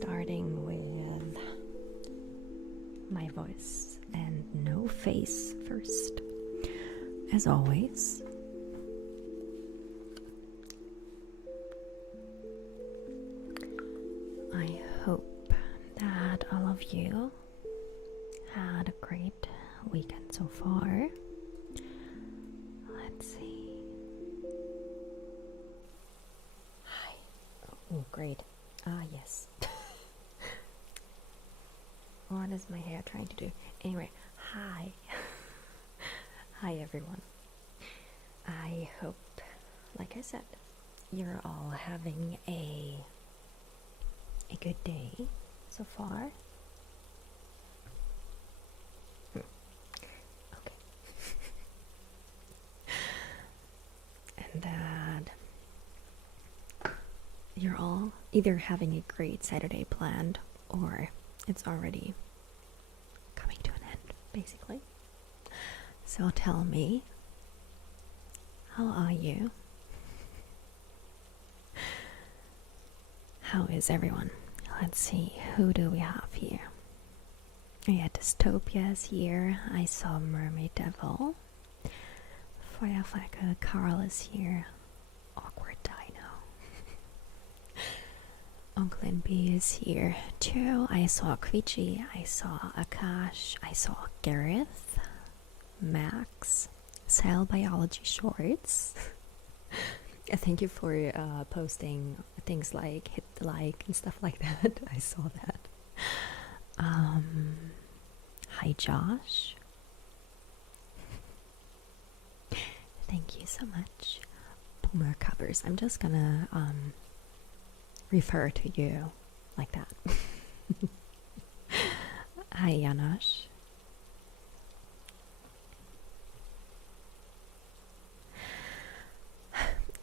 starting with my voice and no face first. As always, I hope that all of you had a great weekend so far. Let's see. Hi. Oh, great. Ah, yes. What is my hair trying to do? Anyway, hi. Hi, everyone. I hope, like I said, you're all having a good day so far. Okay. And that you're all either having a great Saturday planned or it's already coming to an end, basically. So tell me, how are you? How is everyone? Let's see, who do we have here? Yeah, Dystopia's here. I saw Mermaid Devil. Feuerfackel Carl is here. Awkward Dino. Uncle and B is here too. I saw Quichi. I saw Akash. I saw Gareth. Max. Cell Biology Shorts. Thank you for posting things like hit the like and stuff like that. I saw that. Hi Josh. Thank you so much. Boomer Covers. I'm just gonna refer to you like that. Hi Janosch.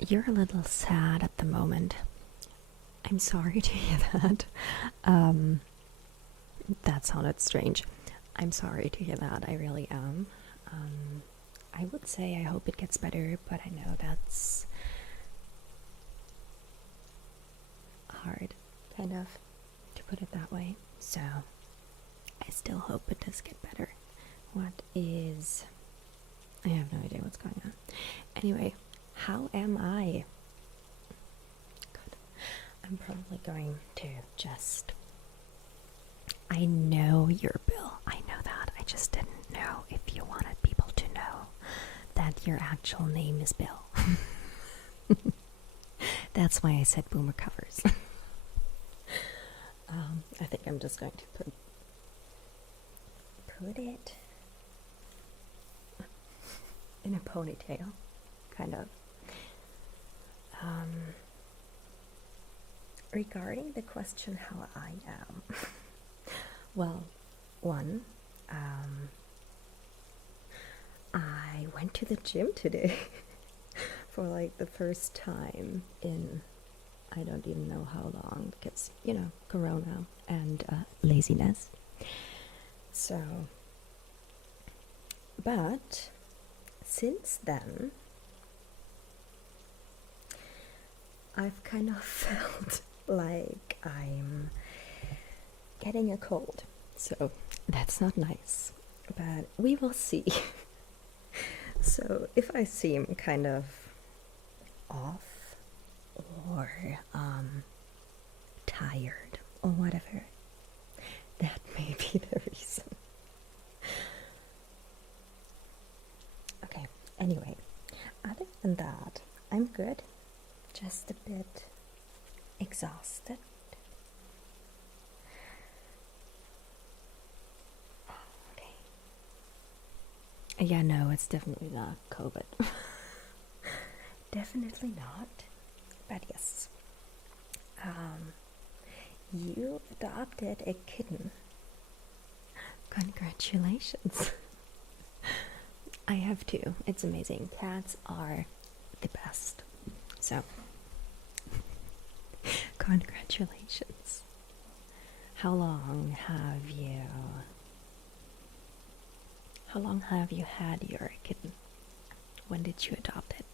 You're a little sad at the moment. I'm sorry to hear that. That sounded strange. I'm sorry to hear that. I really am. I would say I hope it gets better, but I know that's hard, kind of, to put it that way. So I still hope it does get better. I have no idea what's going on. Anyway, how am I? God, I'm probably going to I know your Bill. I know that. I just didn't know if you wanted people to know that your actual name is Bill. That's why I said Boomer Covers. I think I'm just going to put it in a ponytail, kind of. Regarding the question how I am, well, one, I went to the gym today for like the first time in I don't even know how long, because, you know, Corona and laziness. So, but since then, I've kind of felt like I'm getting a cold. So that's not nice, but we will see. So if I seem kind of off or tired or whatever, that may be the reason. Okay, anyway, other than that, I'm good. Just a bit exhausted. Okay. Yeah, no, it's definitely not COVID. Definitely not. But yes. You adopted a kitten. Congratulations. I have two. It's amazing. Cats are the best. So, congratulations. How long have you had your kitten? When did you adopt it?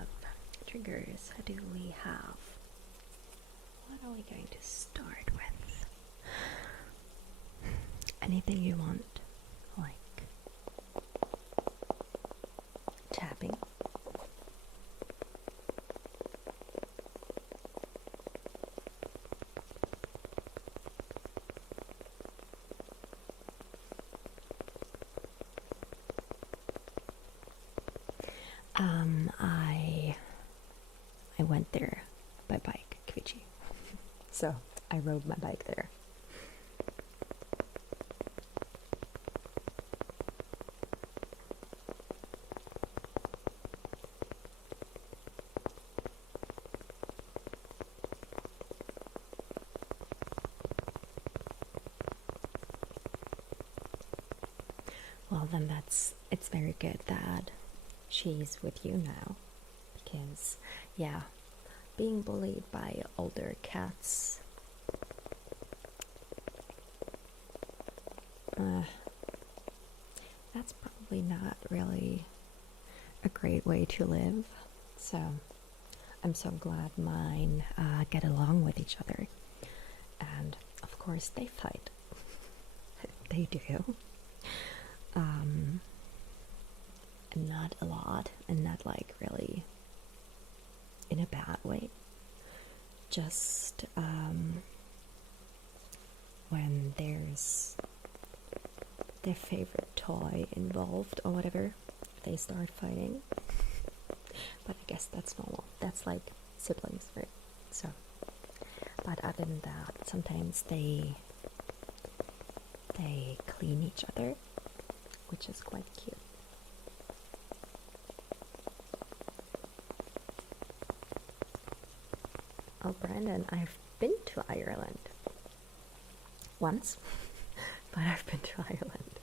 of triggers do we have? What are we going to start with? Anything you want, like tapping. I went there by bike, Kvichi. So I rode my bike there. Well, then it's very good that she's with you now, because yeah, being bullied by older cats, that's probably not really a great way to live. So I'm so glad mine get along with each other, and of course they fight. They do. And not a lot, and not like really in a bad way. Just when there's their favorite toy involved or whatever, they start fighting. But I guess that's normal. That's like siblings, right? So, but other than that, sometimes they clean each other, which is quite cute. Oh, Brandon, I've been to Ireland once, but I've been to Ireland.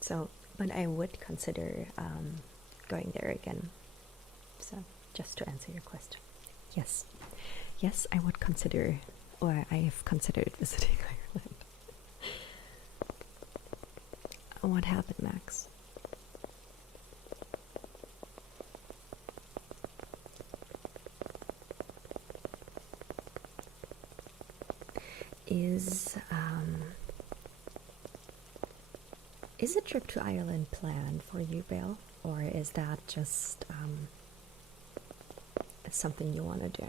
So, but I would consider going there again. So, just to answer your question, yes, I would consider, or I have considered visiting Ireland. What happened, Max? Is a trip to Ireland planned for you, Bill, or is that just something you want to do?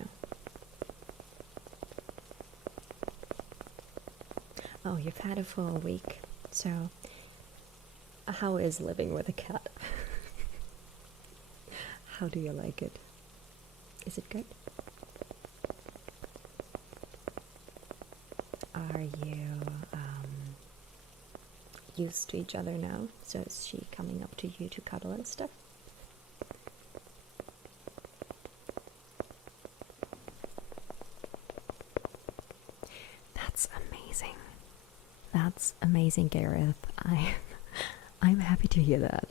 Oh, you've had it for a week, so how is living with a cat? How do you like it? Is it good? Are you used to each other now? So is she coming up to you to cuddle and stuff? That's amazing. That's amazing, Gareth. I'm happy to hear that.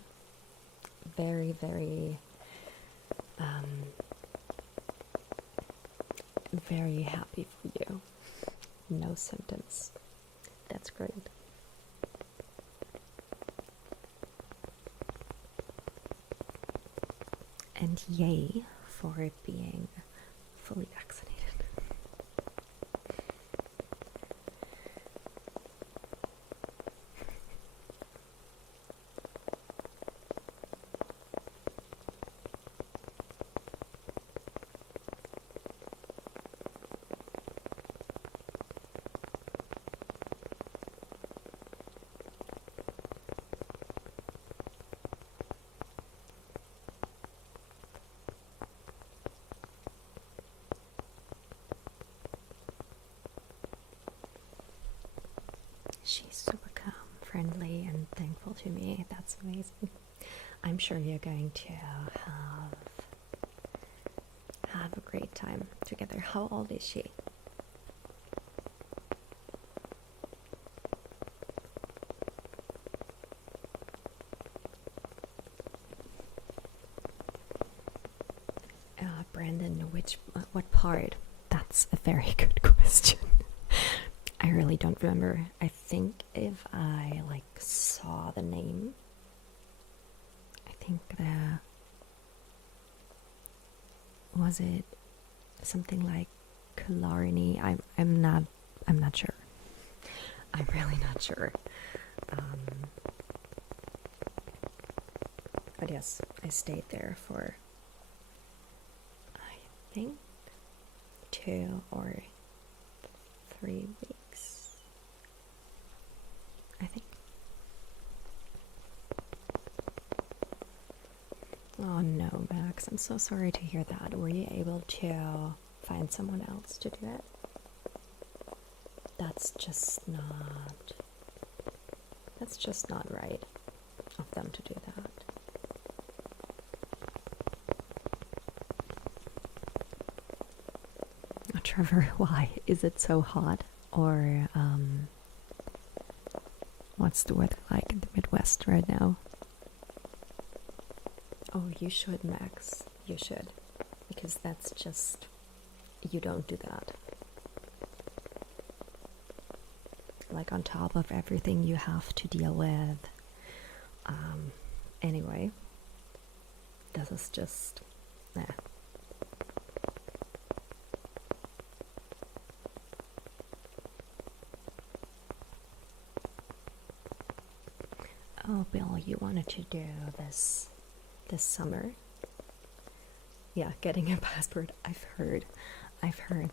Very, very very happy for you. No symptoms. That's great. And yay for it being fully vaccinated. She's super calm, friendly, and thankful to me. That's amazing. I'm sure you're going to have a great time together. How old is she? Brandon, what part? That's a very good question. I really don't remember. I think if I saw the name, I think Was it something like Killarney? I'm not sure. I'm really not sure. But yes, I stayed there for, I think, 2 or 3 weeks. I think. Oh no, Max, I'm so sorry to hear that. Were you able to find someone else to do it? That's just not right of them to do that. Trevor, why? Is it so hot? Or what's the weather like in the Midwest right now? Oh, you should, Max. You should. Because that's just, you don't do that. Like on top of everything you have to deal with. Anyway, this is just, nah. Oh, Bill, you wanted to do this summer? Yeah, getting a passport. I've heard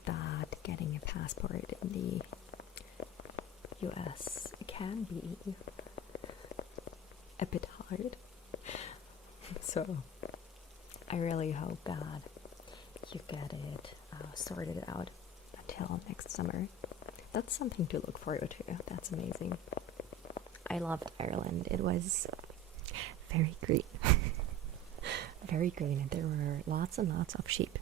that getting a passport in the US can be a bit hard. So I really hope that you get it sorted out until next summer. That's something to look forward to. That's amazing. I loved Ireland. It was very green. Very green, and there were lots and lots of sheep.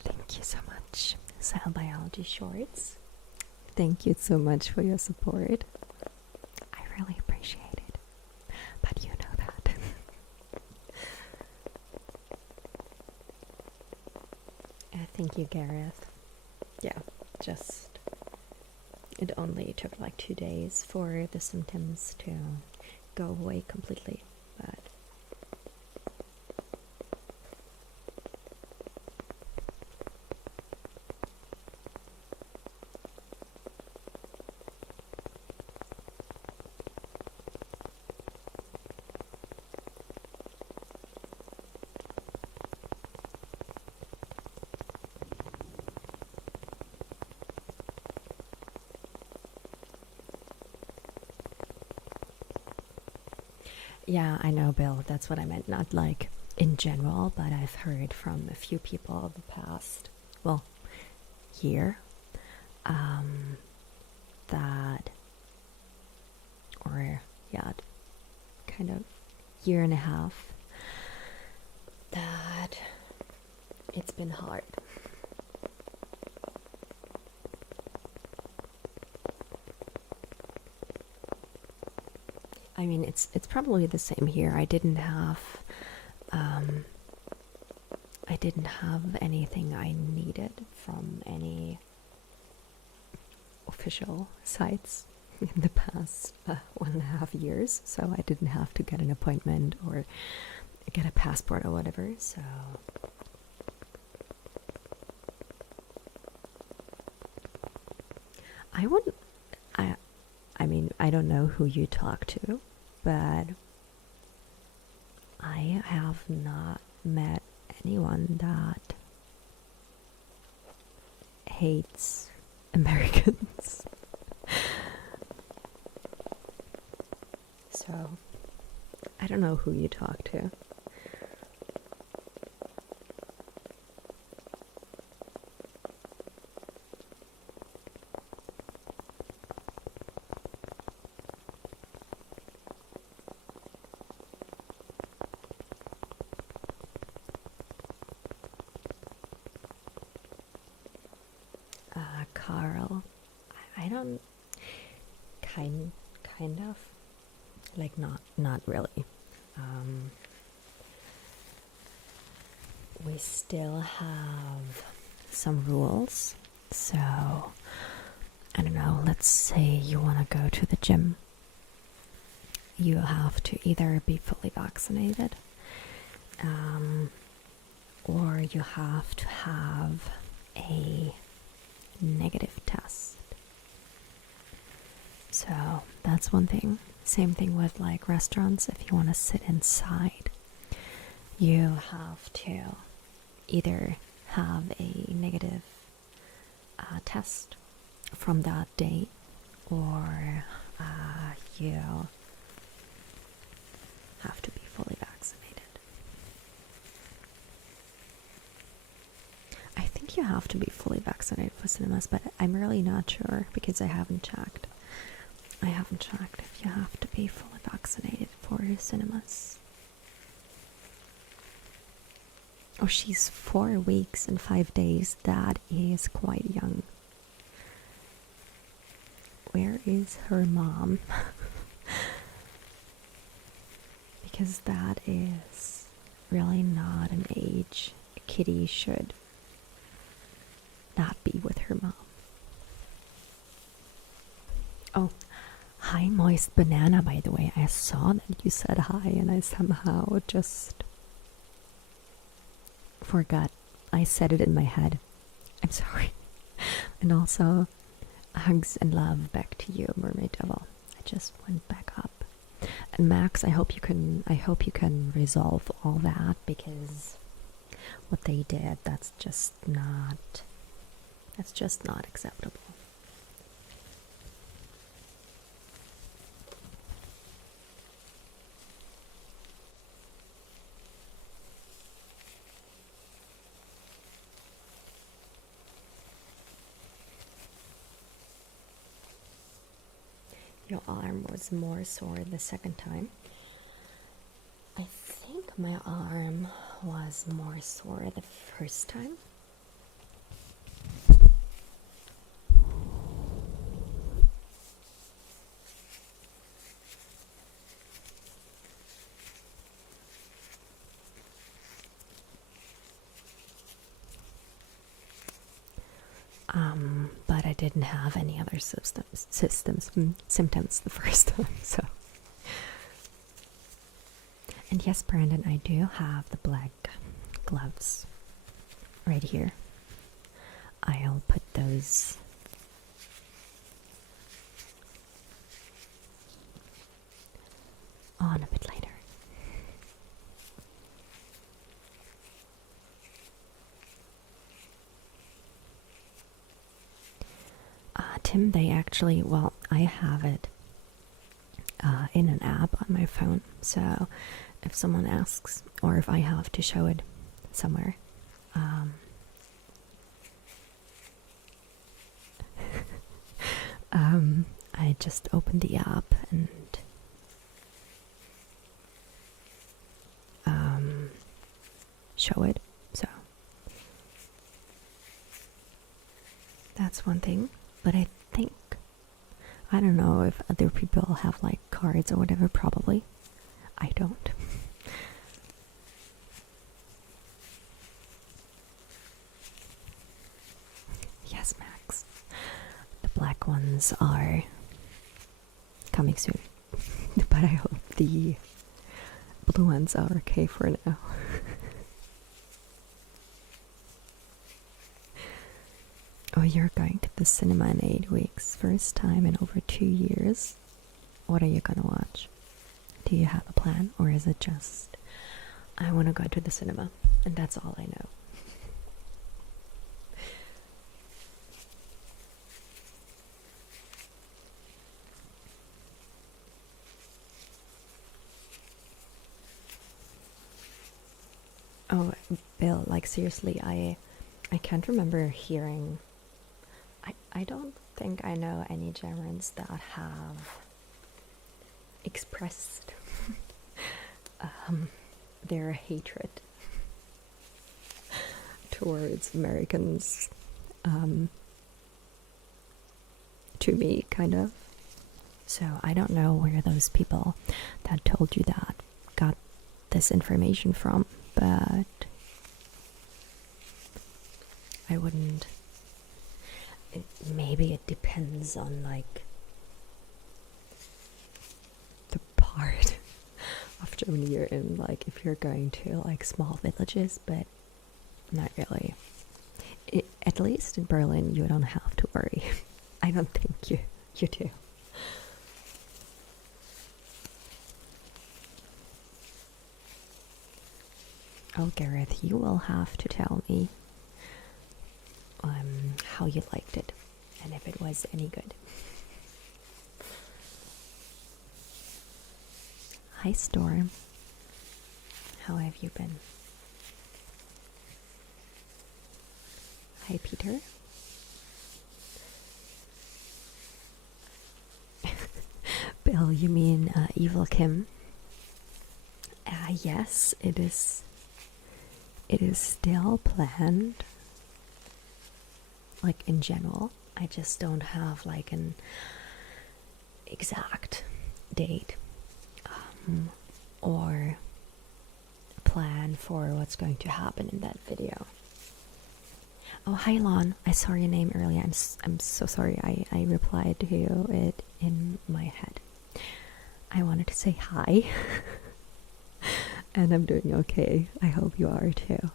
Thank you so much, Cell Biology Shorts. Thank you so much for your support. I really appreciate it. But you know that. Thank you, Gareth. Yeah, just it only took like 2 days for the symptoms to go away completely, but yeah, I know, Bill. That's what I meant. Not like in general, but I've heard from a few people the past, well, year, that, or yeah, kind of year and a half, that it's been hard. I mean, it's probably the same here. I didn't have anything I needed from any official sites in the past 1.5 years, so I didn't have to get an appointment or get a passport or whatever. So I wouldn't. I mean, I don't know who you talk to, but I have not met anyone that hates Americans. So I don't know who you talk to. Carl, I don't, kind of, like not really. We still have some rules, so I don't know, let's say you want to go to the gym. You have to either be fully vaccinated, or you have to have a negative test. So that's one thing. Same thing with like restaurants. If you want to sit inside, you have to either have a negative test from that day, or you have to be fully vaccinated. I think you have to be fully vaccinated for cinemas, but I'm really not sure because I haven't checked. I haven't checked if you have to be fully vaccinated for cinemas. Oh, she's 4 weeks and 5 days. That is quite young. Where is her mom? Because that is really not an age a kitty should not be with her mom. Oh, hi, Moist Banana, by the way. I saw that you said hi and I somehow just forgot. I said it in my head. I'm sorry. And also, hugs and love back to you, Mermaid Devil. I just went back up. And Max, I hope you can resolve all that, because what they did, that's just not acceptable. Your arm was more sore the second time. I think my arm was more sore the first time. But I didn't have any other symptoms the first time, so. And yes, Brandon, I do have the black gloves right here. I'll put those on a bit later. Tim, they actually, well, I have it in an app on my phone, so if someone asks, or if I have to show it somewhere, I just open the app and show it. So that's one thing. But I don't know if other people have like cards or whatever. Probably. I don't. Yes, Max. The black ones are coming soon. But I hope the blue ones are okay for now. Oh, you're going to the cinema in 8 weeks. First time in over 2 years. What are you gonna watch? Do you have a plan, or is it just, I want to go to the cinema, and that's all I know? Oh, Bill, like seriously, I can't remember hearing. I don't think I know any Germans that have expressed their hatred towards Americans to me, kind of. So I don't know where those people that told you that got this information from, but I wouldn't. maybe it depends on like the part of Germany you're in, like if you're going to like small villages, but not really. At least in Berlin, you don't have to worry. I don't think you do. Oh, Gareth, you will have to tell me how you liked it and if it was any good. Hi, Storm. How have you been? Hi, Peter. Bill, you mean Evil Kim? Yes, it is. It is still planned. Like in general, I just don't have like an exact date or plan for what's going to happen in that video. Oh, hi Lon. I saw your name earlier. I'm so sorry. I replied to it in my head. I wanted to say hi. And I'm doing okay. I hope you are too.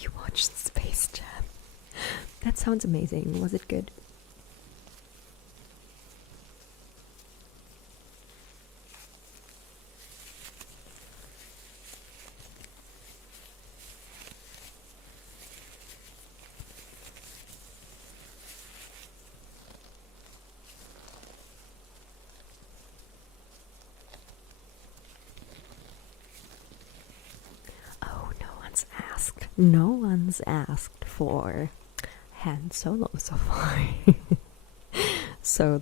You watched Space Jam. That sounds amazing. Was it good? Oh, no one's asked for Han Solo so far. So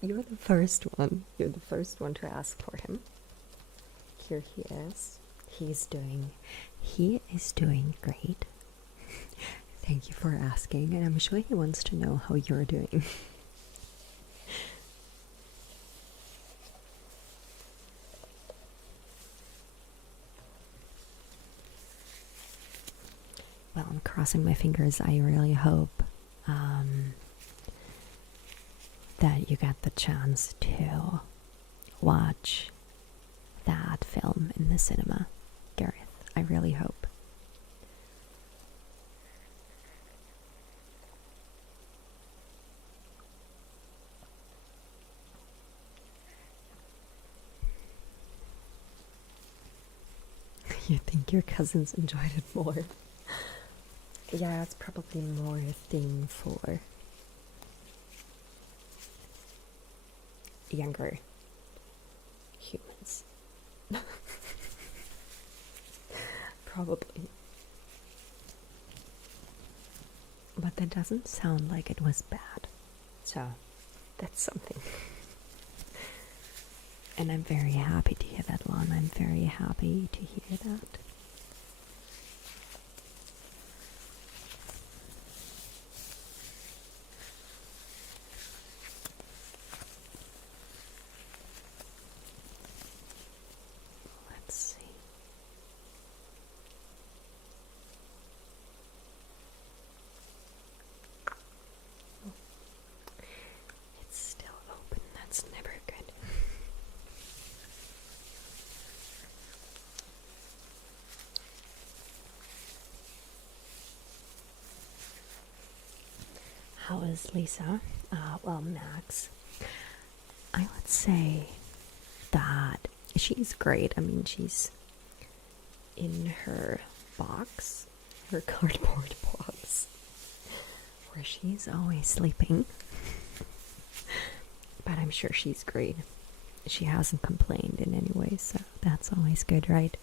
you're the first one. You're the first one to ask for him. Here he is. He is doing great. Thank you for asking, and I'm sure he wants to know how you're doing. Well, I'm crossing my fingers. I really hope that you get the chance to watch that film in the cinema, Gareth. I really hope. You think your cousins enjoyed it more? Yeah, it's probably more a thing for younger humans. Probably. But that doesn't sound like it was bad. So, that's something. And I'm very happy to hear that, Lon. I'm very happy to hear that. Let's see. Oh. It's still open. That's never good. How is Lisa? Well, Max, I would say that she's great. I mean, she's in her box, her cardboard box, where she's always sleeping. But I'm sure she's great. She hasn't complained in any way, so that's always good, right?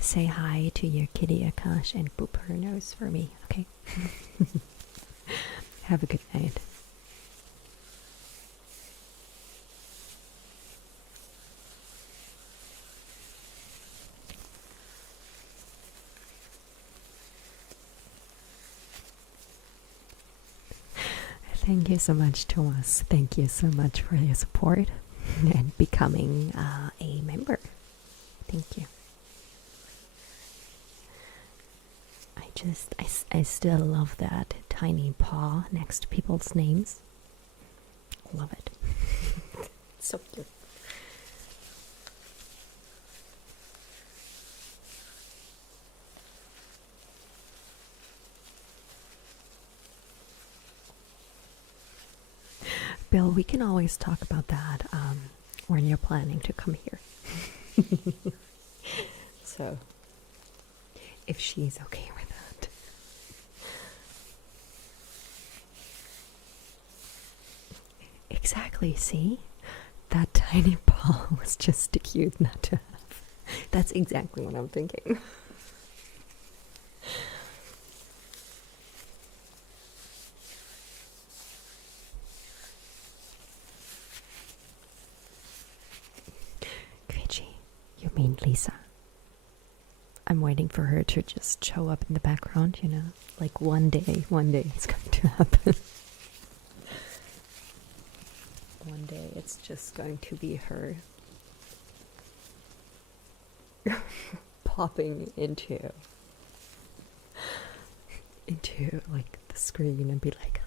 Say hi to your kitty Akash and boop her nose for me, okay? Have a good night. Thank you so much, Thomas. Thank you so much for your support and becoming a member. Thank you. I still love that tiny paw next to people's names. Love it. So cute. Bill, we can always talk about that when you're planning to come here. So, if she's okay with that. Exactly, see? That tiny paw was just too cute not to have. That's exactly what I'm thinking. Queechy, you mean Lisa? I'm waiting for her to just show up in the background, you know? Like one day it's going to happen. One day it's just going to be her popping into like the screen and be like,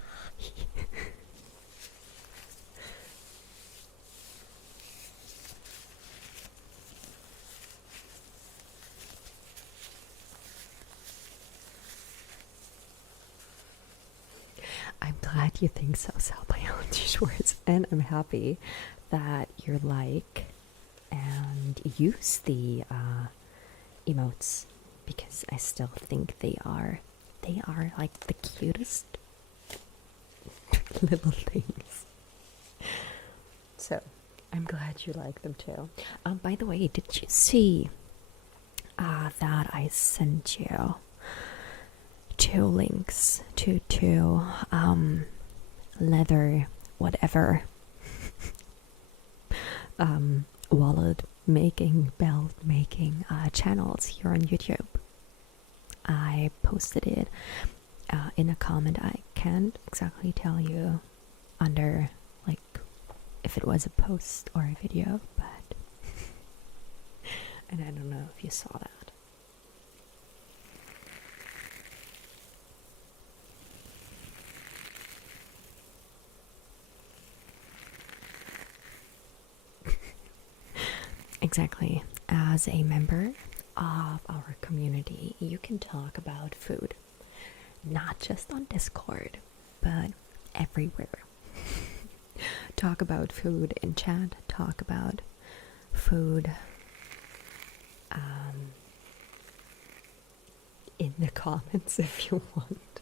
I'm glad you think so, Cell Biology Shorts, and I'm happy that you like and use the emotes, because I still think they are like the cutest little things. So I'm glad you like them too. By the way, did you see that I sent you two links to two leather whatever wallet making, belt making channels here on YouTube? I posted it in a comment. I can't exactly tell you under like if it was a post or a video, but and I don't know if you saw that. Exactly. As a member of our community, you can talk about food, not just on Discord, but everywhere. Talk about food in chat, talk about food in the comments if you want.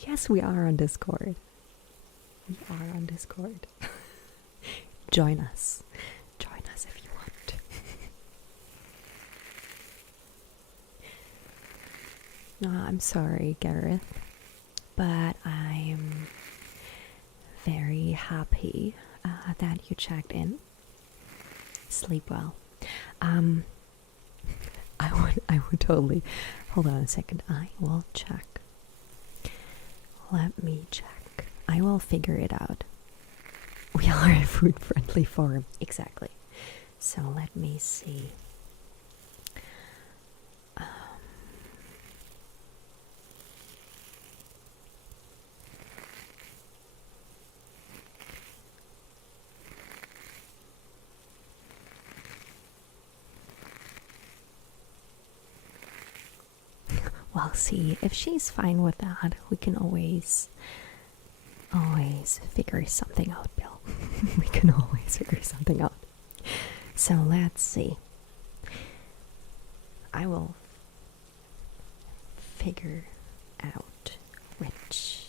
Yes, we are on Discord. We are on Discord. Join us. Join us if you want. No, I'm sorry, Gareth, but I'm very happy that you checked in. Sleep well. I would totally. Hold on a second. I will check. Let me check. I will figure it out. We are a food-friendly forum. Exactly. So let me see. Well, see, if she's fine with that, we can always figure something out, Bill. We can always figure something out. So let's see. I will figure out which.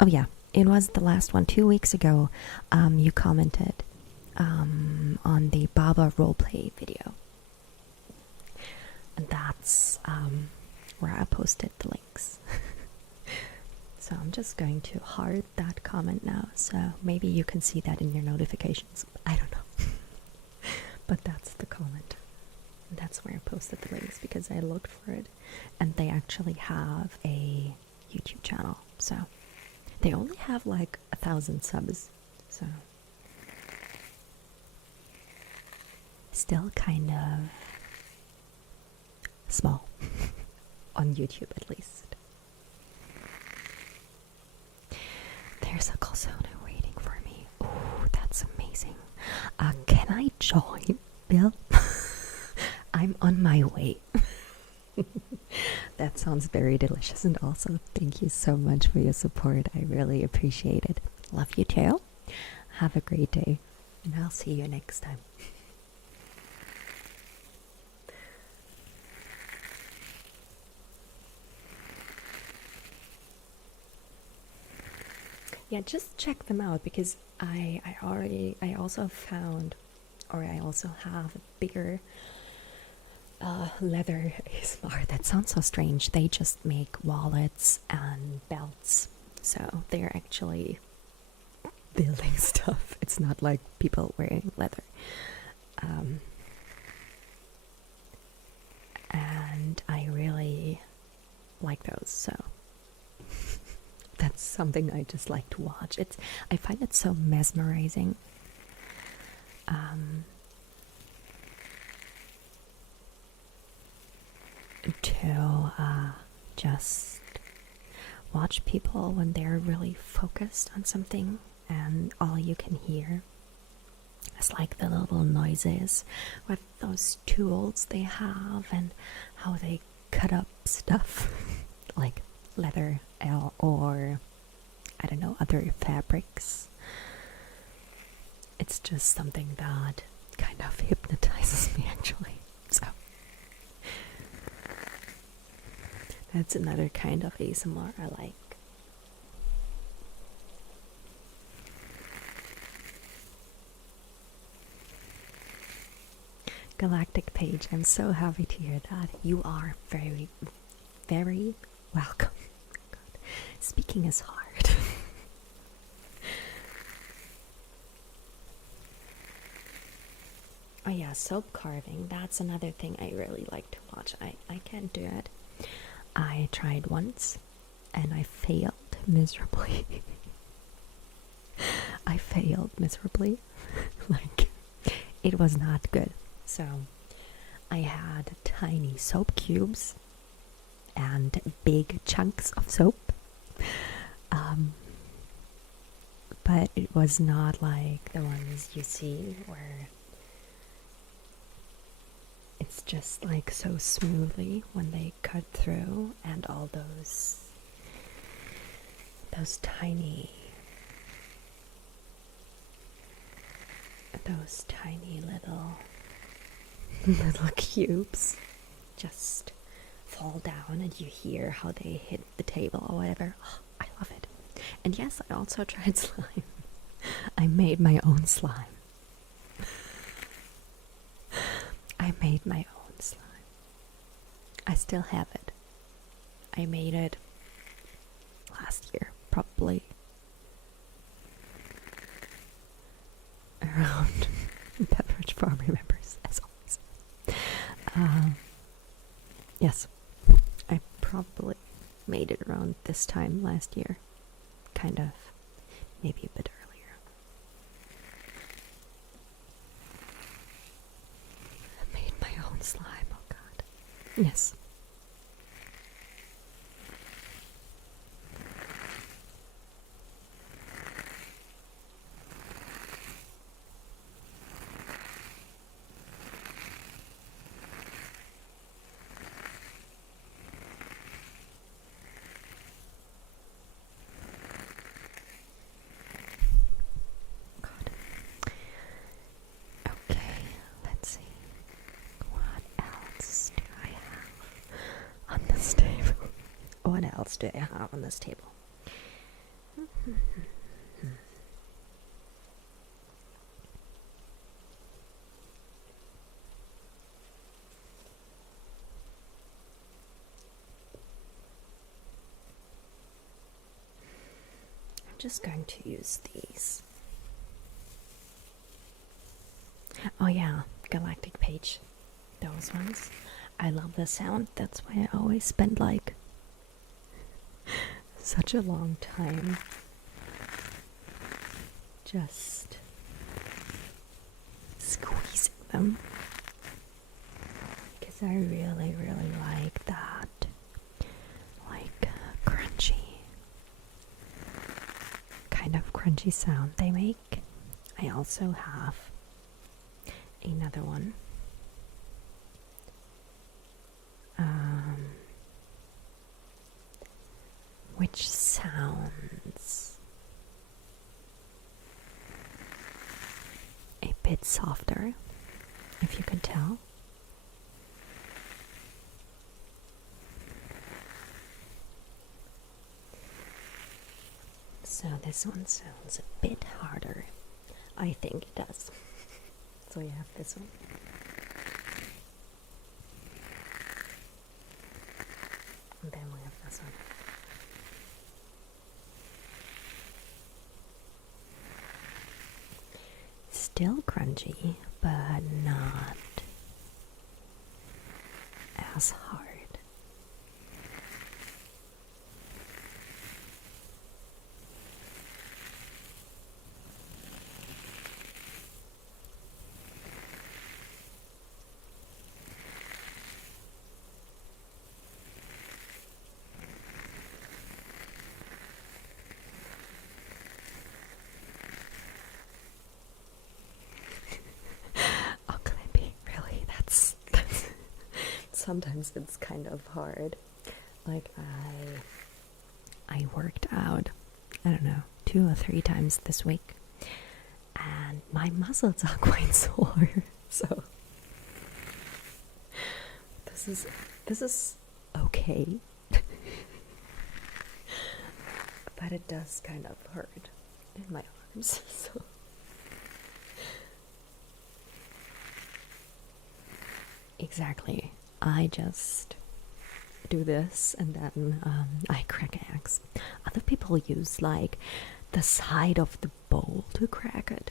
Oh yeah, it was the last one 2 weeks ago. You commented on the Baba roleplay video, and that's where I posted the links. So I'm just going to heart that comment now, so maybe you can see that in your notifications. I don't know. But that's the comment. And that's where I posted the links, because I looked for it and they actually have a YouTube channel. So They only have like 1,000 subs, so still kind of small on YouTube at least. There's a calzone waiting for me. Ooh, that's amazing. Can I join, Bill? I'm on my way. That sounds very delicious, and also thank you so much for your support. I really appreciate it. Love you too. Have a great day, and I'll see you next time. Yeah, just check them out, because I also found, or I also have a bigger leather ASMR. That sounds so strange. They just make wallets and belts, so they're actually building stuff. It's not like people wearing leather. And I really like those, so that's something I just like to watch. I find it so mesmerizing. To just watch people when they're really focused on something, and all you can hear is like the little noises with those tools they have, and how they cut up stuff like leather or I don't know, other fabrics. It's just something that kind of hypnotizes me, actually. So that's another kind of ASMR I like. Galactic Page, I'm so happy to hear that. You are very, very welcome. God, speaking is hard. Oh yeah, soap carving. That's another thing I really like to watch. I can't do it. I tried once and I failed miserably. I failed miserably. Like, it was not good. So I had tiny soap cubes and big chunks of soap. But it was not like the ones you see where it's just like so smoothly when they cut through, and all those tiny little cubes just fall down, and you hear how they hit the table or whatever. Oh, I love it. And yes, I also tried slime. I made my own slime. I made my own slime. I still have it. I made it last year, probably around Beverage Farm remembers, as always. Yes, I probably made it around this time last year. Kind of, maybe a bit earlier. I made my own slime, oh god. Yes. What else do I have on this table? I'm just going to use these. Oh yeah, Galactic Page. Those ones. I love the sound. That's why I always spend like such a long time just squeezing them because I really, really like that, like kind of crunchy sound they make. I also have another one. Which sounds a bit softer, if you can tell. So this one sounds a bit harder. I think it does. So you have this one. And then we have this one. Still crunchy, but not as hard. Sometimes it's kind of hard. Like I worked out, I don't know, 2 or 3 times this week, and my muscles are quite sore. So this is okay. But it does kind of hurt in my arms. So exactly. I just do this and then I crack eggs. Other people use like the side of the bowl to crack it.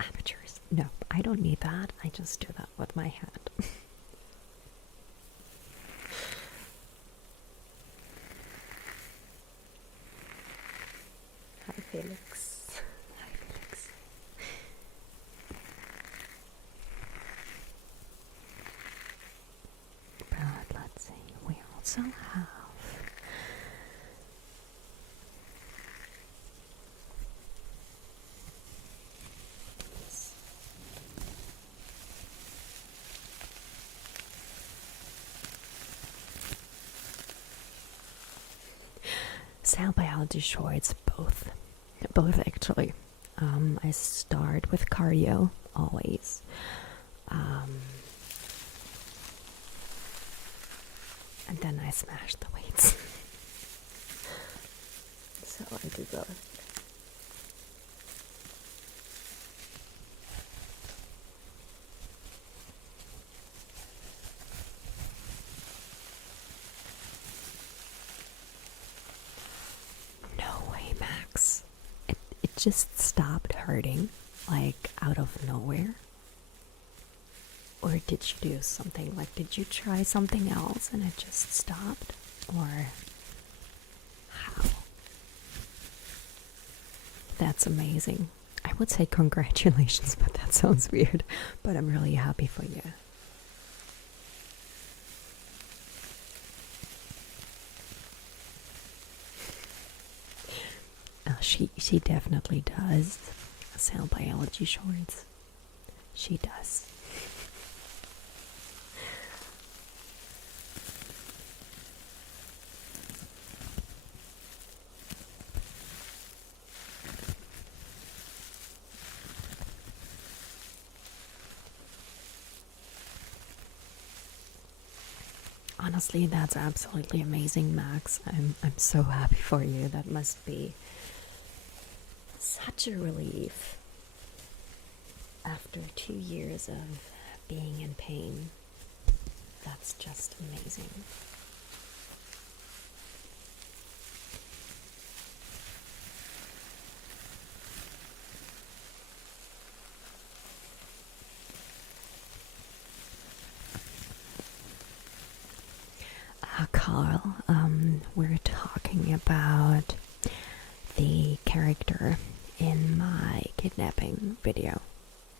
Amateurs. No, I don't need that. I just do that with my hand. Hi, Felix. Also have these. Cell biology shorts, both actually. I start with cardio always. And then I smash the weights. So I do both. No way, Max. It just stopped hurting, like out of nowhere. Or did you do something, like did you try something else and it just stopped? Or how? That's amazing. I would say congratulations, but that sounds weird. But I'm really happy for you. She definitely does. Cell biology shorts. She does. Honestly, that's absolutely amazing, Max. I'm so happy for you. That must be such a relief after 2 years of being in pain. That's just amazing. Carl, we're talking about the character in my kidnapping video.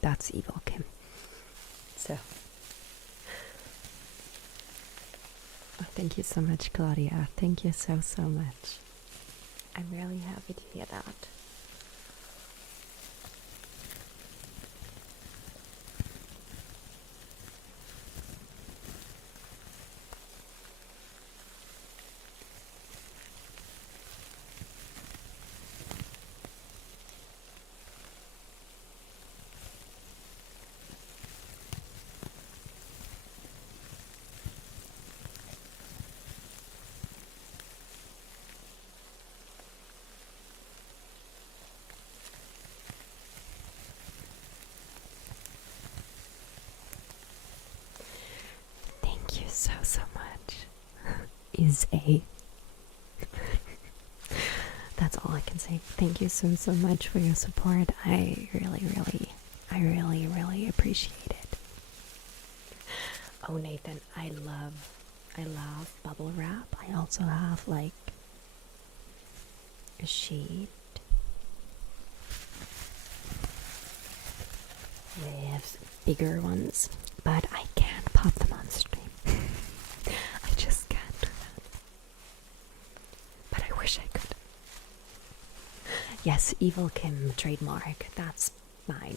That's Evil Kim. So, thank you so much, Claudia. Thank you so much. I'm really happy to hear that. So much is a that's all I can say. Thank you so much for your support. I really appreciate it. Oh, Nathan, I love bubble wrap. I also have like a sheet with bigger ones, but I can't pop them on stream. I just can't do that. But I wish I could. Yes, Evil Kim trademark. That's mine.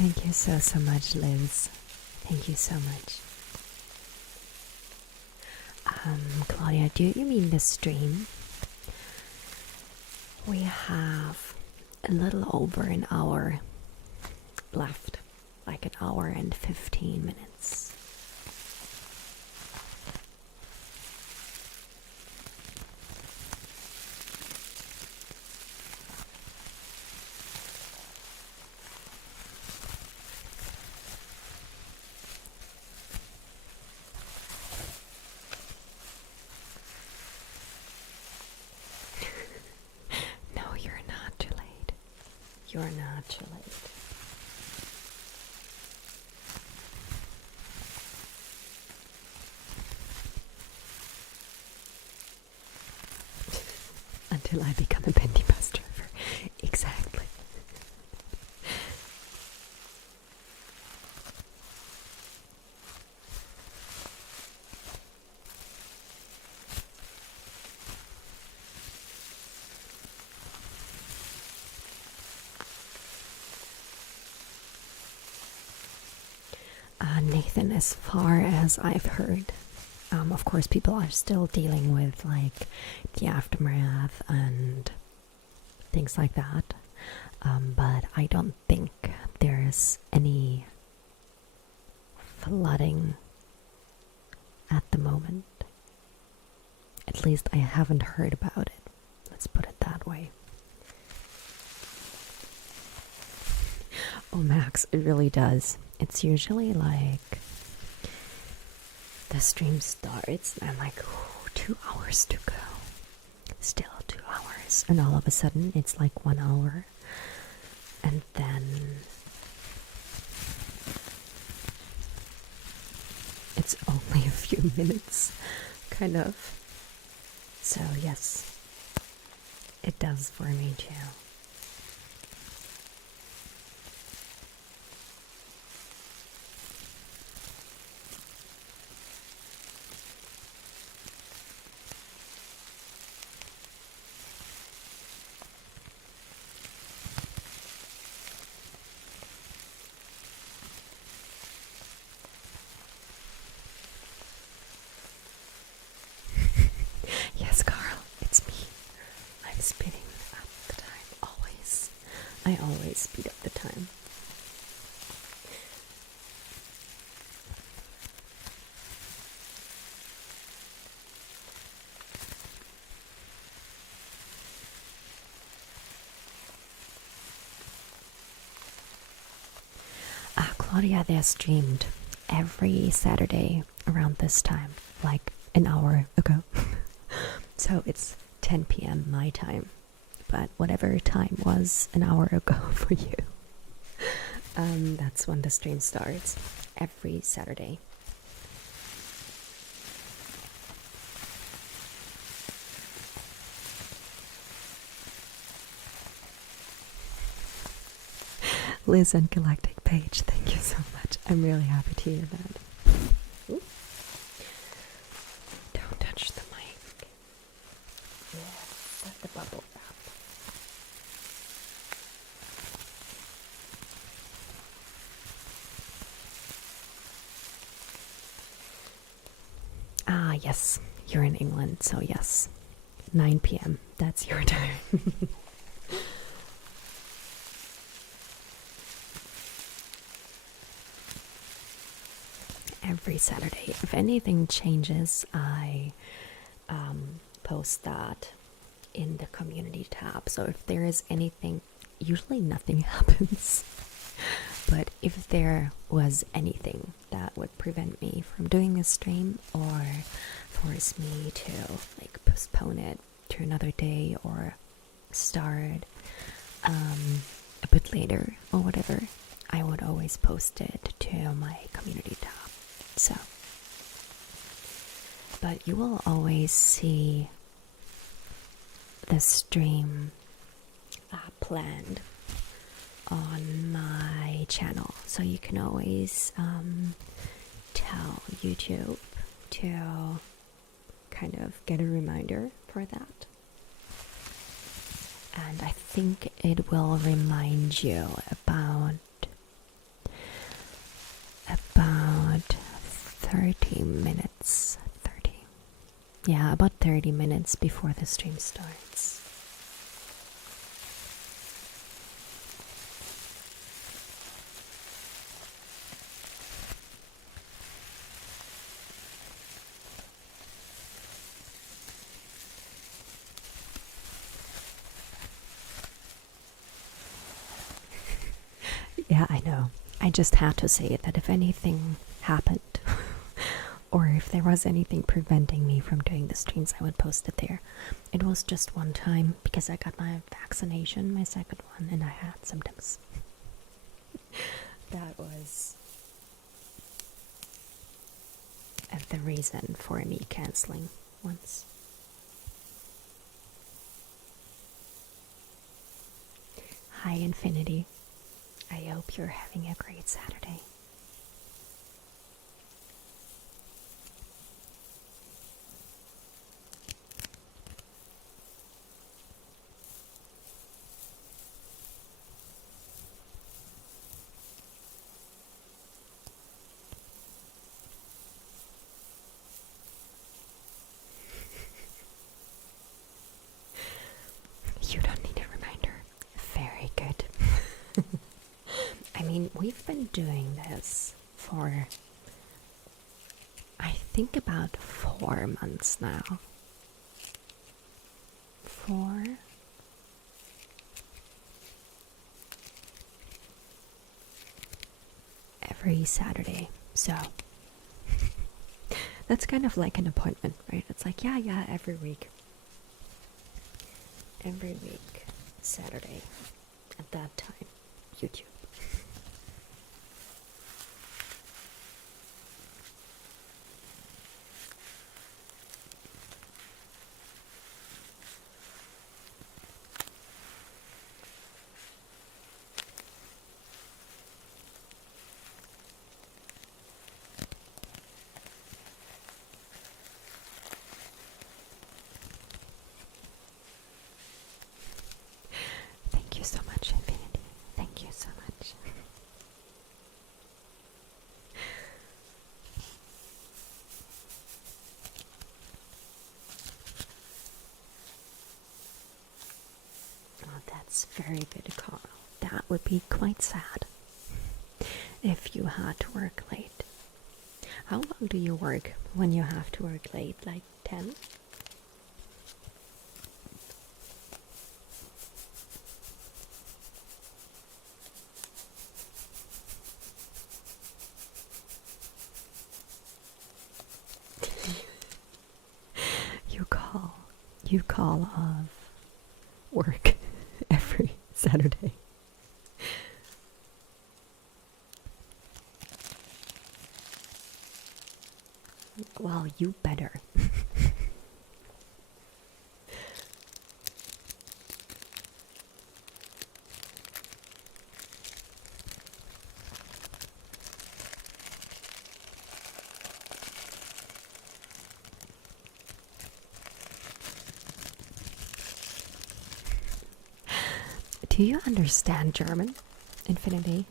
Thank you so much, Liz. Thank you so much. Claudia, do you mean the stream? We have a little over an hour left, like an hour and 15 minutes. You're not too late. Until I become a bendy bus driver. Exactly. Nathan, as far as I've heard, of course people are still dealing with like the aftermath and things like that, but I don't think there's any flooding at the moment. At least I haven't heard about it. Let's put it that way. Oh, Max, it really does. It's usually like the stream starts and I'm like, oh, 2 hours to go. Still 2 hours. And all of a sudden it's like 1 hour. And then it's only a few minutes, kind of. So yes, it does for me too. Yes, Carl, it's me. I'm speeding up the time, always. I always speed up the time. Claudia, they're streamed every Saturday around this time, like an hour ago. So it's 10 p.m. my time, but whatever time was an hour ago for you. That's when the stream starts every Saturday. Liz and Galactic Page, thank you so much. I'm really happy to hear that. Ooh. Don't touch the mic. Yeah, let the bubble wrap. Ah, yes, you're in England, so yes. 9 p.m. That's your time. Every Saturday. If anything changes, I post that in the community tab. So if there is anything, usually nothing happens. But if there was anything that would prevent me from doing this stream or force me to like postpone it to another day or start a bit later or whatever, I would always post it to my community tab. So, but you will always see the stream planned on my channel, so you can always tell YouTube to kind of get a reminder for that. And I think it will remind you about 30 minutes. Yeah, about 30 minutes before the stream starts. Yeah, I know. I just had to say that if anything happened or if there was anything preventing me from doing the streams, I would post it there. It was just one time because I got my vaccination, my second one, and I had symptoms. That was the reason for me canceling once. Hi, Infinity. I hope you're having a great Saturday. You don't need a reminder. Very good. I mean, we've been doing this for, I think, about 4 months now. 4? Every Saturday. So, that's kind of like an appointment, right? It's like, yeah, every week. Every week, Saturday, at that time, YouTube. Thank you so much, Infinity. Thank you so much. Oh, that's very good, Carl. That would be quite sad if you had to work late. How long do you work when you have to work late? Like 10? You call of work. Saturday. Well, you better. Do you understand German, Infinity?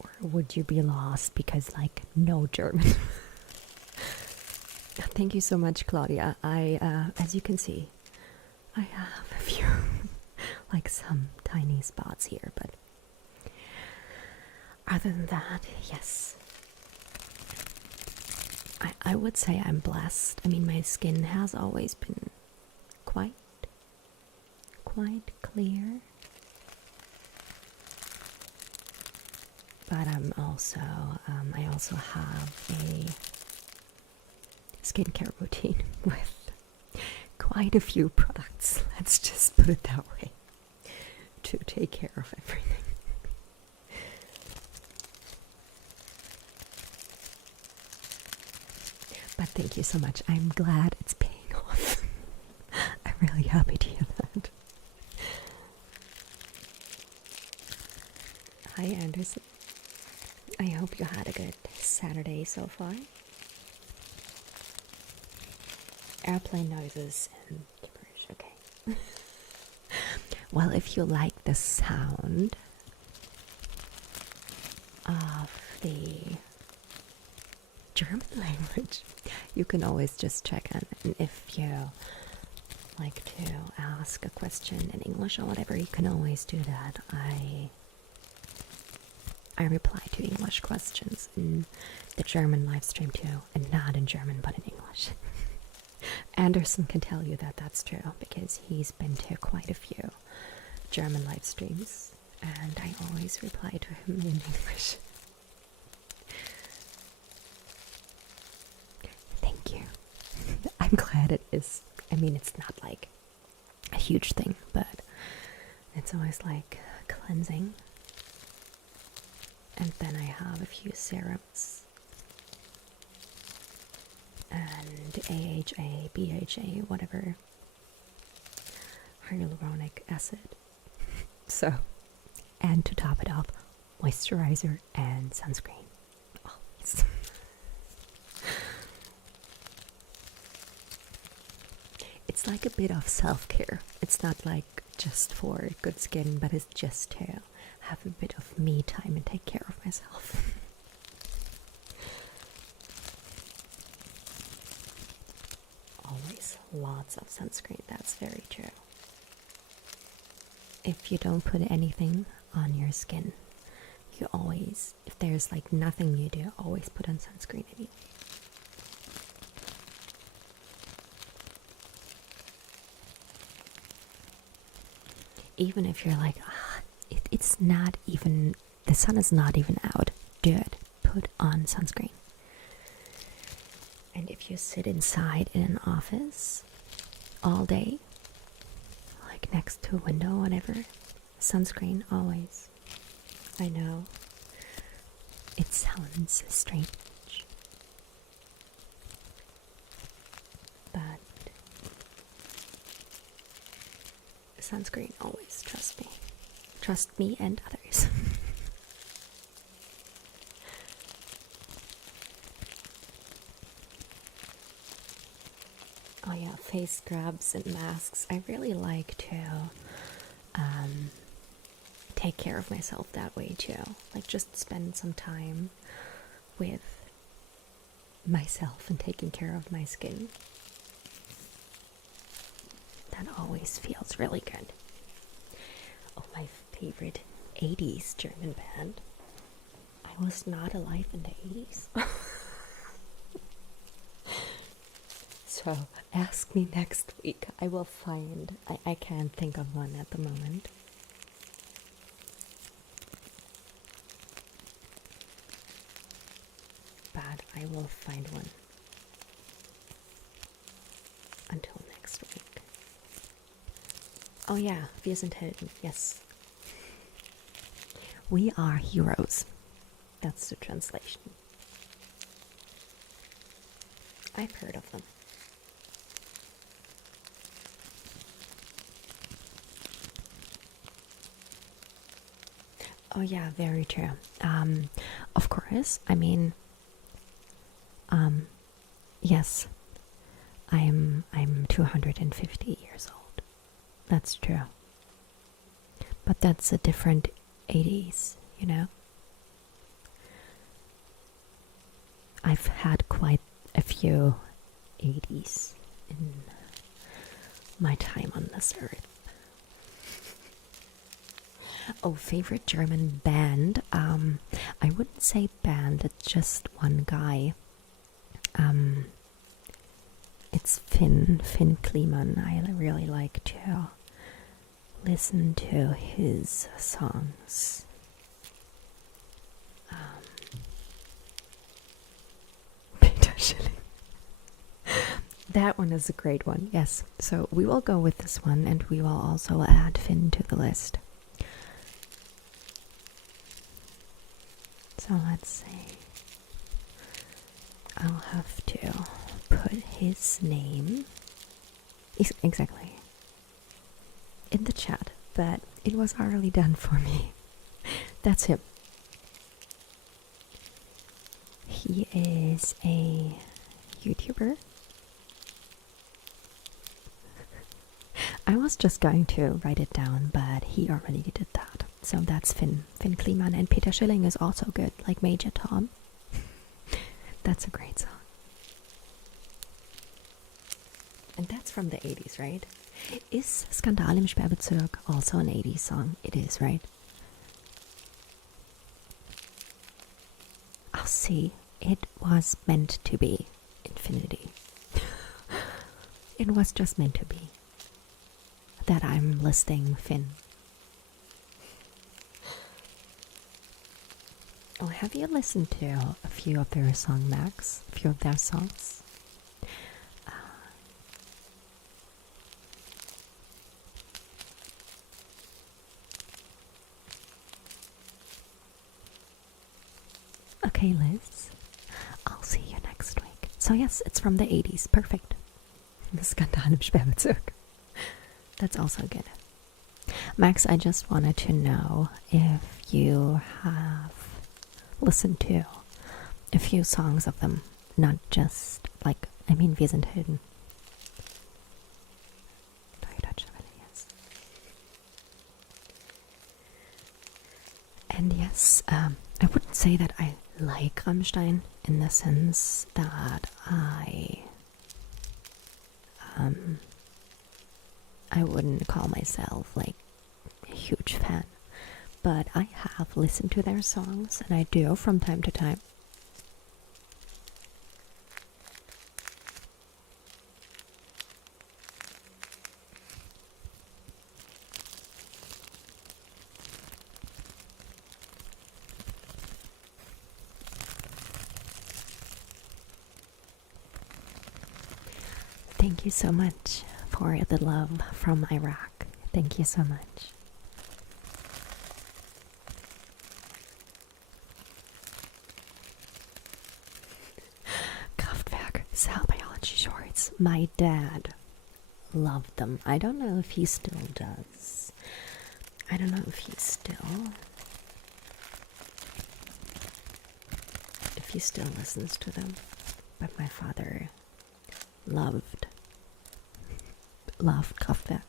Or would you be lost because, like, no German? Thank you so much, Claudia. As you can see, I have a few, like some tiny spots here, but other than that, yes. I would say I'm blessed. I mean, my skin has always been quite clear. But I also have a skincare routine with quite a few products. Let's just put it that way, to take care of everything. But thank you so much. I'm glad it's paying off. I'm really happy to hear that. Hi, Anderson. I hope you had a good Saturday so far. Airplane noises and gibberish, okay. Well, if you like the sound of the German language, you can always just check in. And if you like to ask a question in English or whatever, you can always do that. I reply to English questions in the German live stream too, and not in German but in English. Anderson can tell you that that's true because he's been to quite a few German live streams, and I always reply to him in English. Thank you. I'm glad it is. I mean, it's not like a huge thing, but it's always like cleansing. And then I have a few serums and AHA, BHA, whatever, hyaluronic acid. So, and to top it off, moisturizer and sunscreen. Always. It's like a bit of self-care. It's not like just for good skin, but it's just to have a bit of me time and take care of myself. Always lots of sunscreen, that's very true. If you don't put anything on your skin, you always, if there's like nothing you do, always put on sunscreen anyway. Even if you're like, it's not even, the sun is not even out, do it. Put on sunscreen. And if you sit inside in an office all day, like next to a window, whatever, sunscreen always. I know it sounds strange, but sunscreen always, trust me. Trust me and others. Oh yeah, face scrubs and masks. I really like to take care of myself that way too. Like just spend some time with myself and taking care of my skin. That always feels really good. Oh, my favorite 80s German band. I was not alive in the 80s. So ask me next week. I will find. I can't think of one at the moment. But I will find one until next week. Oh yeah, wir sind Helden, yes. We are heroes. That's the translation. I've heard of them. Oh yeah, very true. Of course, I mean, yes, I'm 250 years old. That's true. But that's a different 80s, you know? I've had quite a few 80s in my time on this earth. Oh, favorite German band? I wouldn't say band, it's just one guy. It's Finn Kliman. I really like to listen to his songs. Peter Schilling. That one is a great one, yes. So we will go with this one, and we will also add Finn to the list. So let's see. I'll have to put his name exactly in the chat, but it was already done for me. That's him. He is a YouTuber. I was just going to write it down, but he already did that. So that's Finn Kliman, and Peter Schilling is also good, like Major Tom. That's a great song. And that's from the 80s, right? Is Skandal im Sperrbezirk also an 80s song? It is, right? Oh, see, it was meant to be infinity. It was just meant to be that I'm listing Finn. Oh, have you listened to a few of their songs, Max? A few of their songs? Okay, Liz. I'll see you next week. So yes, it's from the 80s. Perfect. The Skandal im Sperrbezirk. That's also good. Max, I just wanted to know if you have listened to a few songs of them, not just like, I mean, wir sind Helden. Yes. And yes, I wouldn't say that I like Rammstein in the sense that I wouldn't call myself like a huge fan, but I have listened to their songs, and I do from time to time. Thank you so much for the love from Iraq. Thank you so much. Kraftwerk, cell biology shorts. My dad loved them. I don't know if he still does. I don't know if he still listens to them. But my father loved Kraftwerk.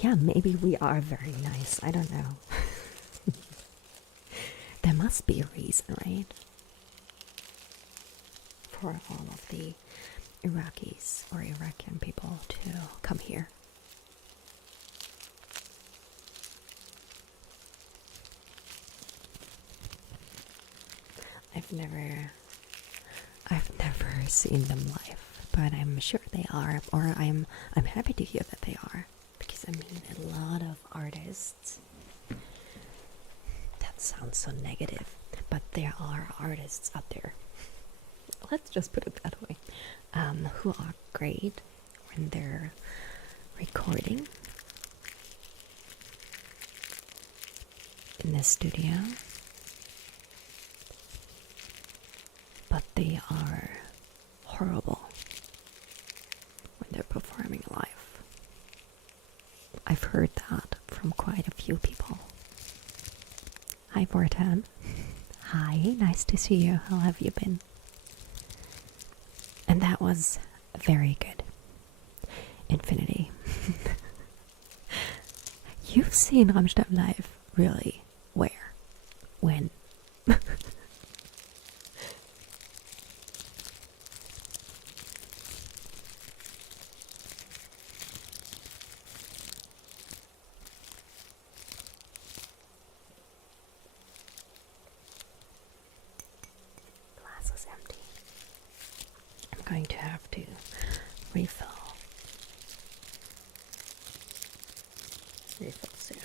Yeah, maybe we are very nice. I don't know. There must be a reason, right? For all of the Iraqis or Iraqi people to come here. I've never seen them live, but I'm sure they are, or I'm happy to hear that they are, because I mean a lot of artists. That sounds so negative, but there are artists out there. Let's just put it that way, who are great when they're recording in the studio, but they are horrible when they're performing live. I've heard that from quite a few people. Hi, Vortan. Hi, nice to see you. How have you been? And that was very good. Infinity. You've seen Rammstein live, really? Where? When? Glass is empty. I'm going to have to refill soon.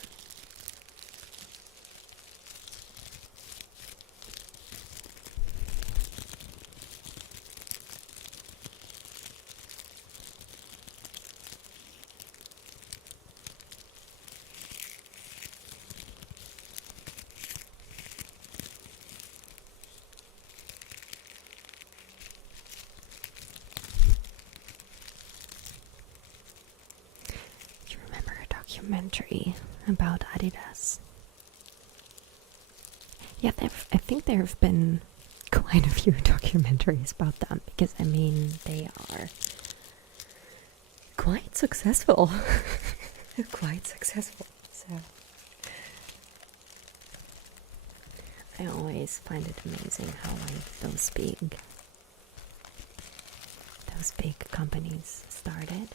Do you remember a documentary about Adidas? Yeah, I think there have been quite a few documentaries about them, because I mean they are quite successful. Quite successful. So I always find it amazing how like those big companies started.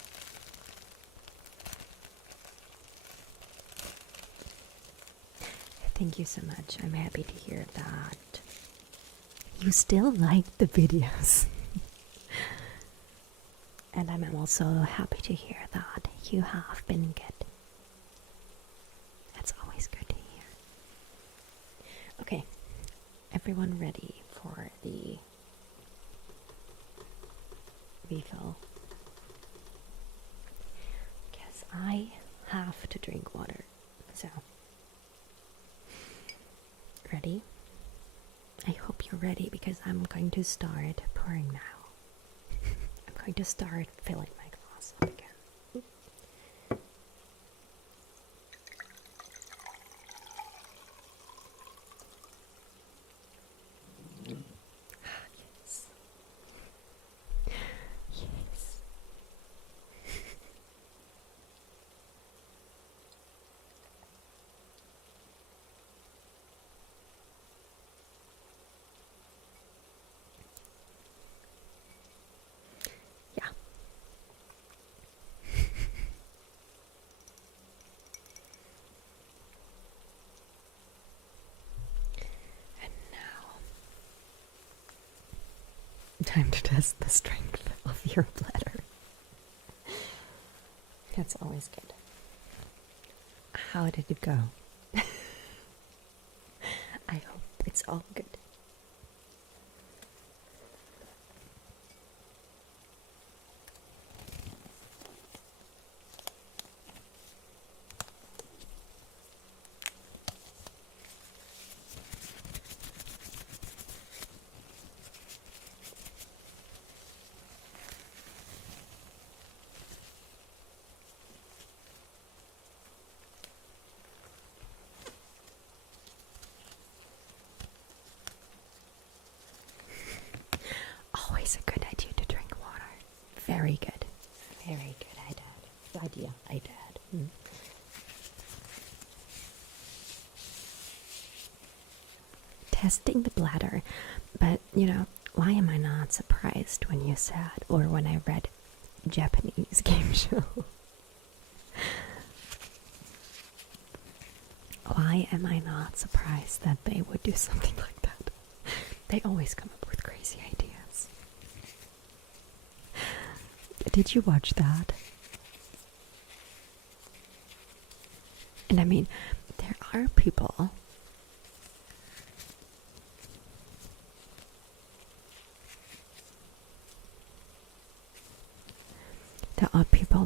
Thank you so much. I'm happy to hear that you still like the videos. And I'm also happy to hear that you have been good. That's always good to hear. Okay, everyone ready for the refill? Because I have to drink water. So, ready? I hope you're ready, because I'm going to start pouring now. I'm going to start filling my glass up again. Yes. Yes. Yeah. And now, time to test the strength of your bladder. That's always good. How did it go? I hope it's all good. Always a good idea to drink water. Very good. Very good idea. Testing the bladder. But, why am I not surprised when you said, or when I read Japanese game show? Why am I not surprised that they would do something like that? They always come up with crazy ideas. Did you watch that? And I mean, there are people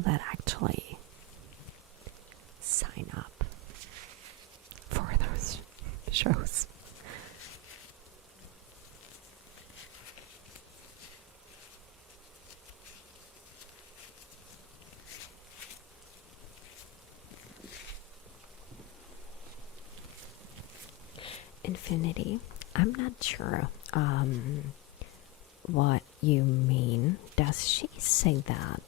that actually sign up for those shows. Infinity. I'm not sure what you mean. Does she say that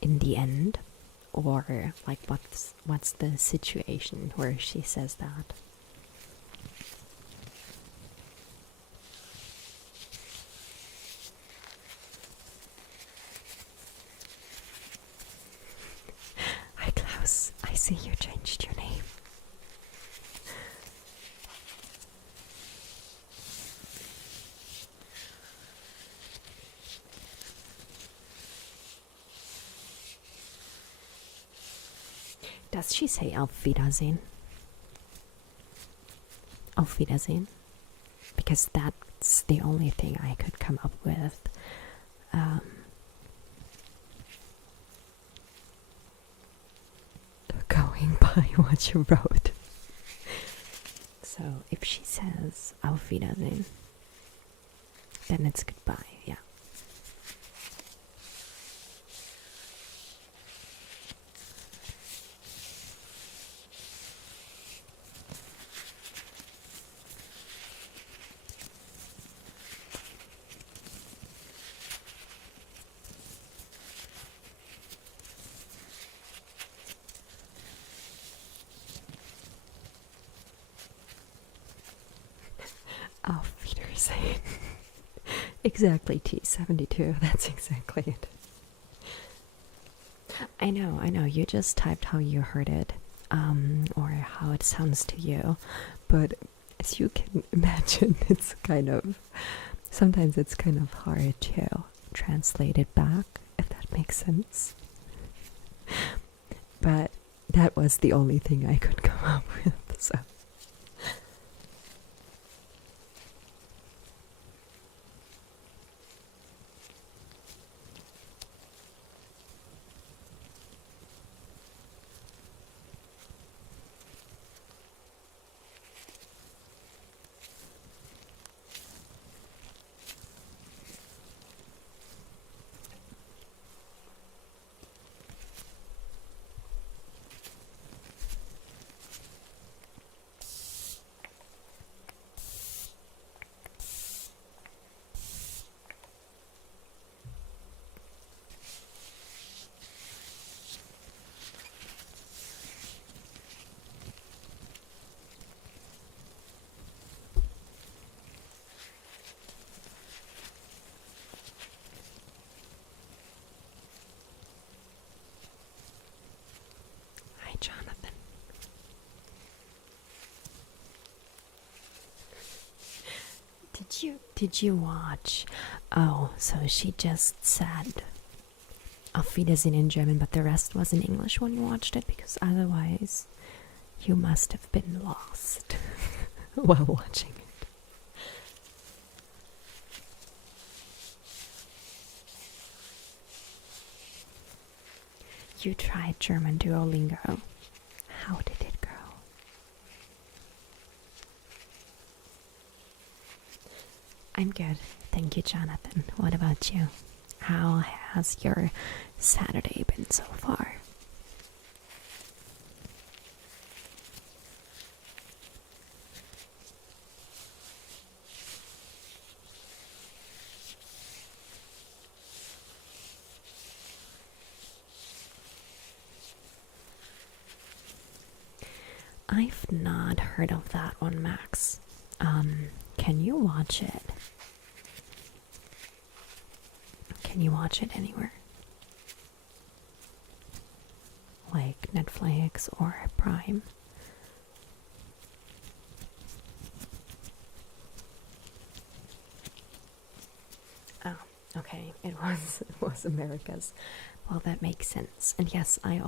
in the end? Or like what's the situation where she says that? Hi Klaus, I see you changed your name. Does she say Auf Wiedersehen? Auf Wiedersehen? Because that's the only thing I could come up with. Going by what you wrote. So if she says Auf Wiedersehen, then it's goodbye, yeah. Auf Wiedersehen. Exactly, T72. That's exactly it. I know. You just typed how you heard it, or how it sounds to you. But as you can imagine, sometimes it's kind of hard to translate it back, if that makes sense. But that was the only thing I could come up with, so. Jonathan. Did you watch? Oh, so she just said Auf Wiedersehen in German, but the rest was in English when you watched it, because otherwise you must have been lost while watching it. You tried German Duolingo. How did it go? I'm good. Thank you, Jonathan. What about you? How has your Saturday been so far? I've not heard of that one, Max. Can you watch it? Can you watch it anywhere? Like Netflix or Prime? it was America's. Well, that makes sense. And yes, I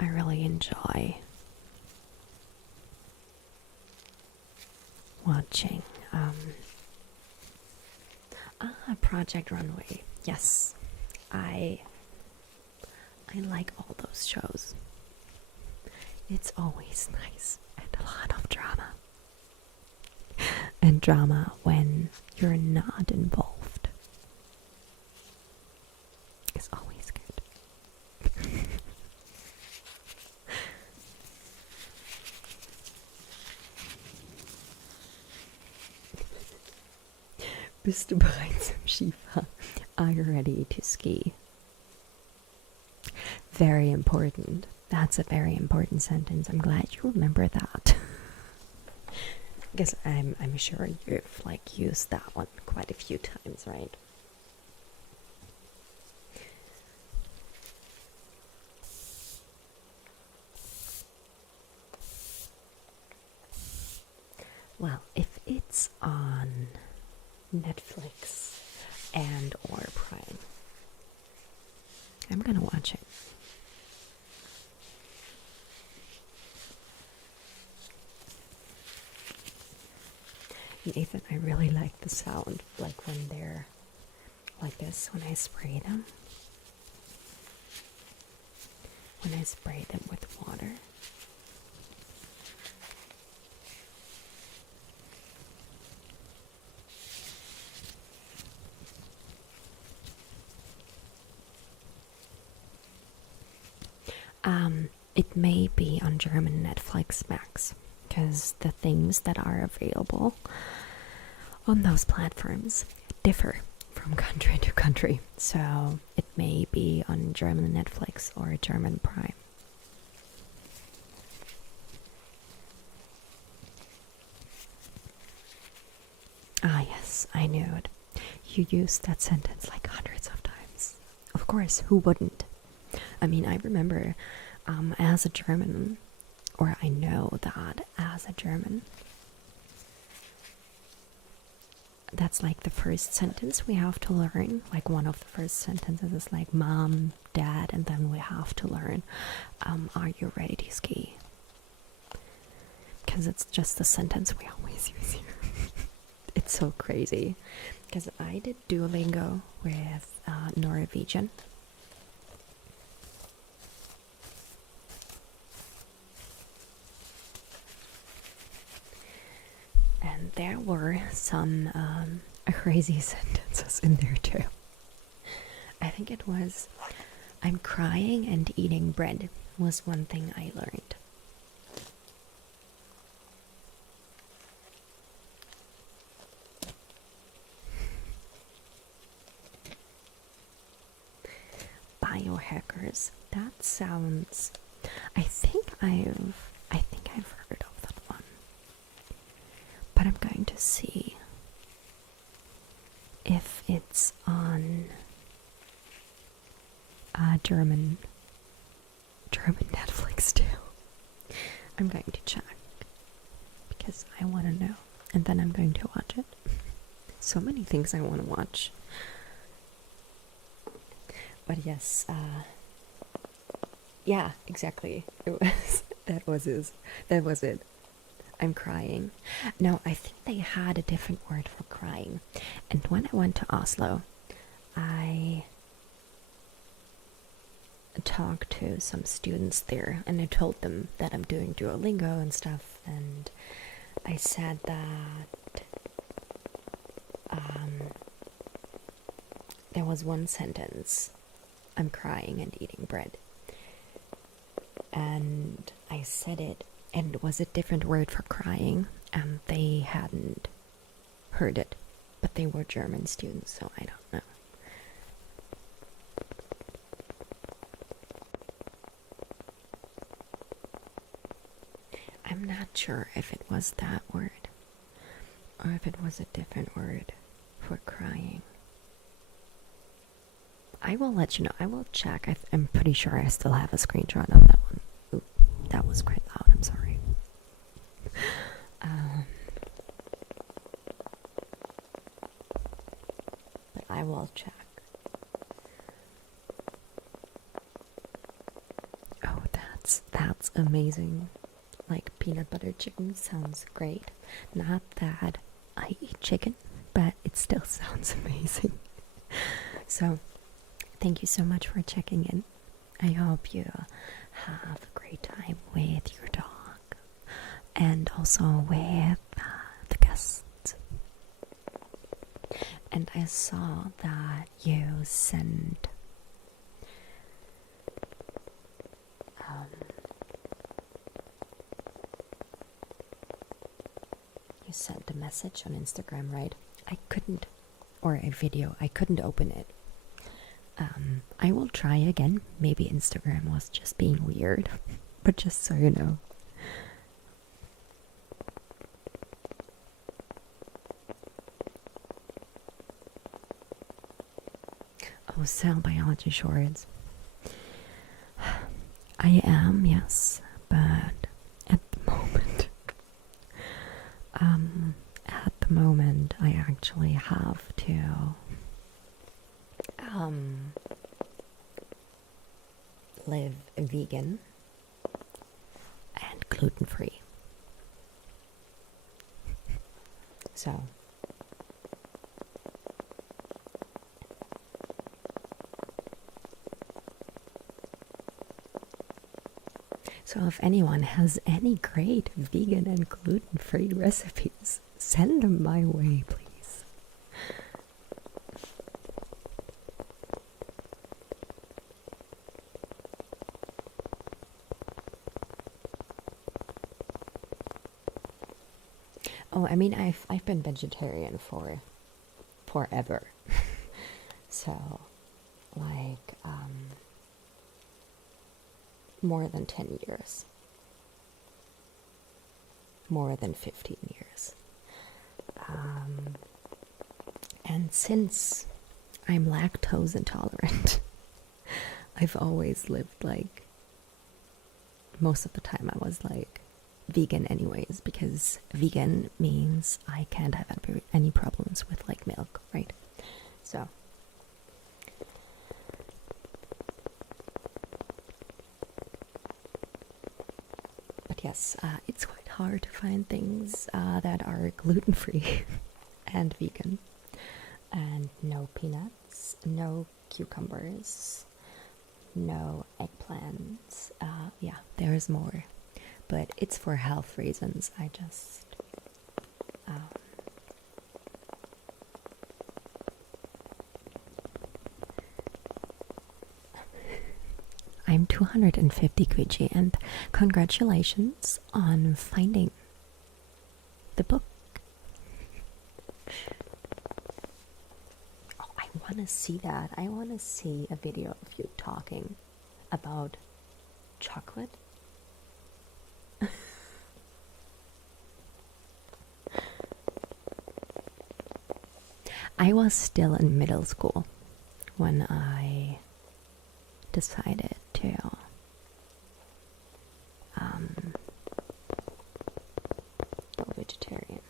really enjoy watching Project Runway. Yes, I like all those shows. It's always nice and a lot of drama. And drama when you're not involved is always good. Bist du bereit zum Skifahren? Are you ready to ski? Very important. That's a very important sentence. I'm glad you remember that. Because I'm sure you've used that one quite a few times, right? Well, if it's on Netflix and or Prime, I'm gonna watch it. Nathan, I really like the sound, when they're like this, when I spray them. When I spray them with water. It may be on German Netflix Max, because the things that are available on those platforms differ from country to country. So it may be on German Netflix or German Prime. Ah, yes, I knew it. You used that sentence hundreds of times. Of course, who wouldn't? I mean, I remember as a German, or I know that as a German, that's the first sentence we have to learn. One of the first sentences is mom, dad, and then we have to learn, are you ready to ski? Because it's just the sentence we always use here. It's so crazy. Because I did Duolingo with Norwegian. And there were some crazy sentences in there too. I think it was, I'm crying and eating bread was one thing I learned. Biohackers. That sounds, I think I've heard of that one. But I'm going to see if it's on German Netflix too. I'm going to check because I want to know, and then I'm going to watch it. So many things I want to watch. But yes, yeah, exactly. That was it. I'm crying. No, I think they had a different word for crying. And when I went to Oslo, I talked to some students there, and I told them that I'm doing Duolingo and stuff, and I said that there was one sentence, I'm crying and eating bread. And I said it, and it was a different word for crying, and they hadn't heard it, but they were German students, so I don't know. I'm not sure if it was that word, or if it was a different word for crying. I will let you know. I will check. I'm pretty sure I still have a screenshot of that one. Ooh, that was quite loud. I'm sorry. But I will check. That's amazing. Like peanut butter chicken sounds great. Not that I eat chicken, but it still sounds amazing. So, thank you so much for checking in. I hope you have a great time with your dog and also with the guests. And I saw that you sent a message on Instagram, right? I couldn't, or a video, I couldn't open it. I will try again. Maybe Instagram was just being weird, but just so you know. Oh, cell biology shorts. I am, yes, but at the moment, I actually have to live vegan and gluten-free. So if anyone has any great vegan and gluten-free recipes, send them my way, please. Oh, I mean, I've been vegetarian for forever. So, like, more than 10 years. More than 15 years. And since I'm lactose intolerant, I've always lived like, most of the time I was like vegan anyways, because vegan means I can't have any problems with like milk, right? So but yes, it's quite hard to find things that are gluten-free and vegan, and no peanuts, no cucumbers, no eggplants. Yeah, there's more, but it's for health reasons. I just I'm 250 Gucci, and congratulations on finding the book. Oh, I want to see that. I want to see a video of you talking about chocolate. I was still in middle school when I decided to go vegetarian.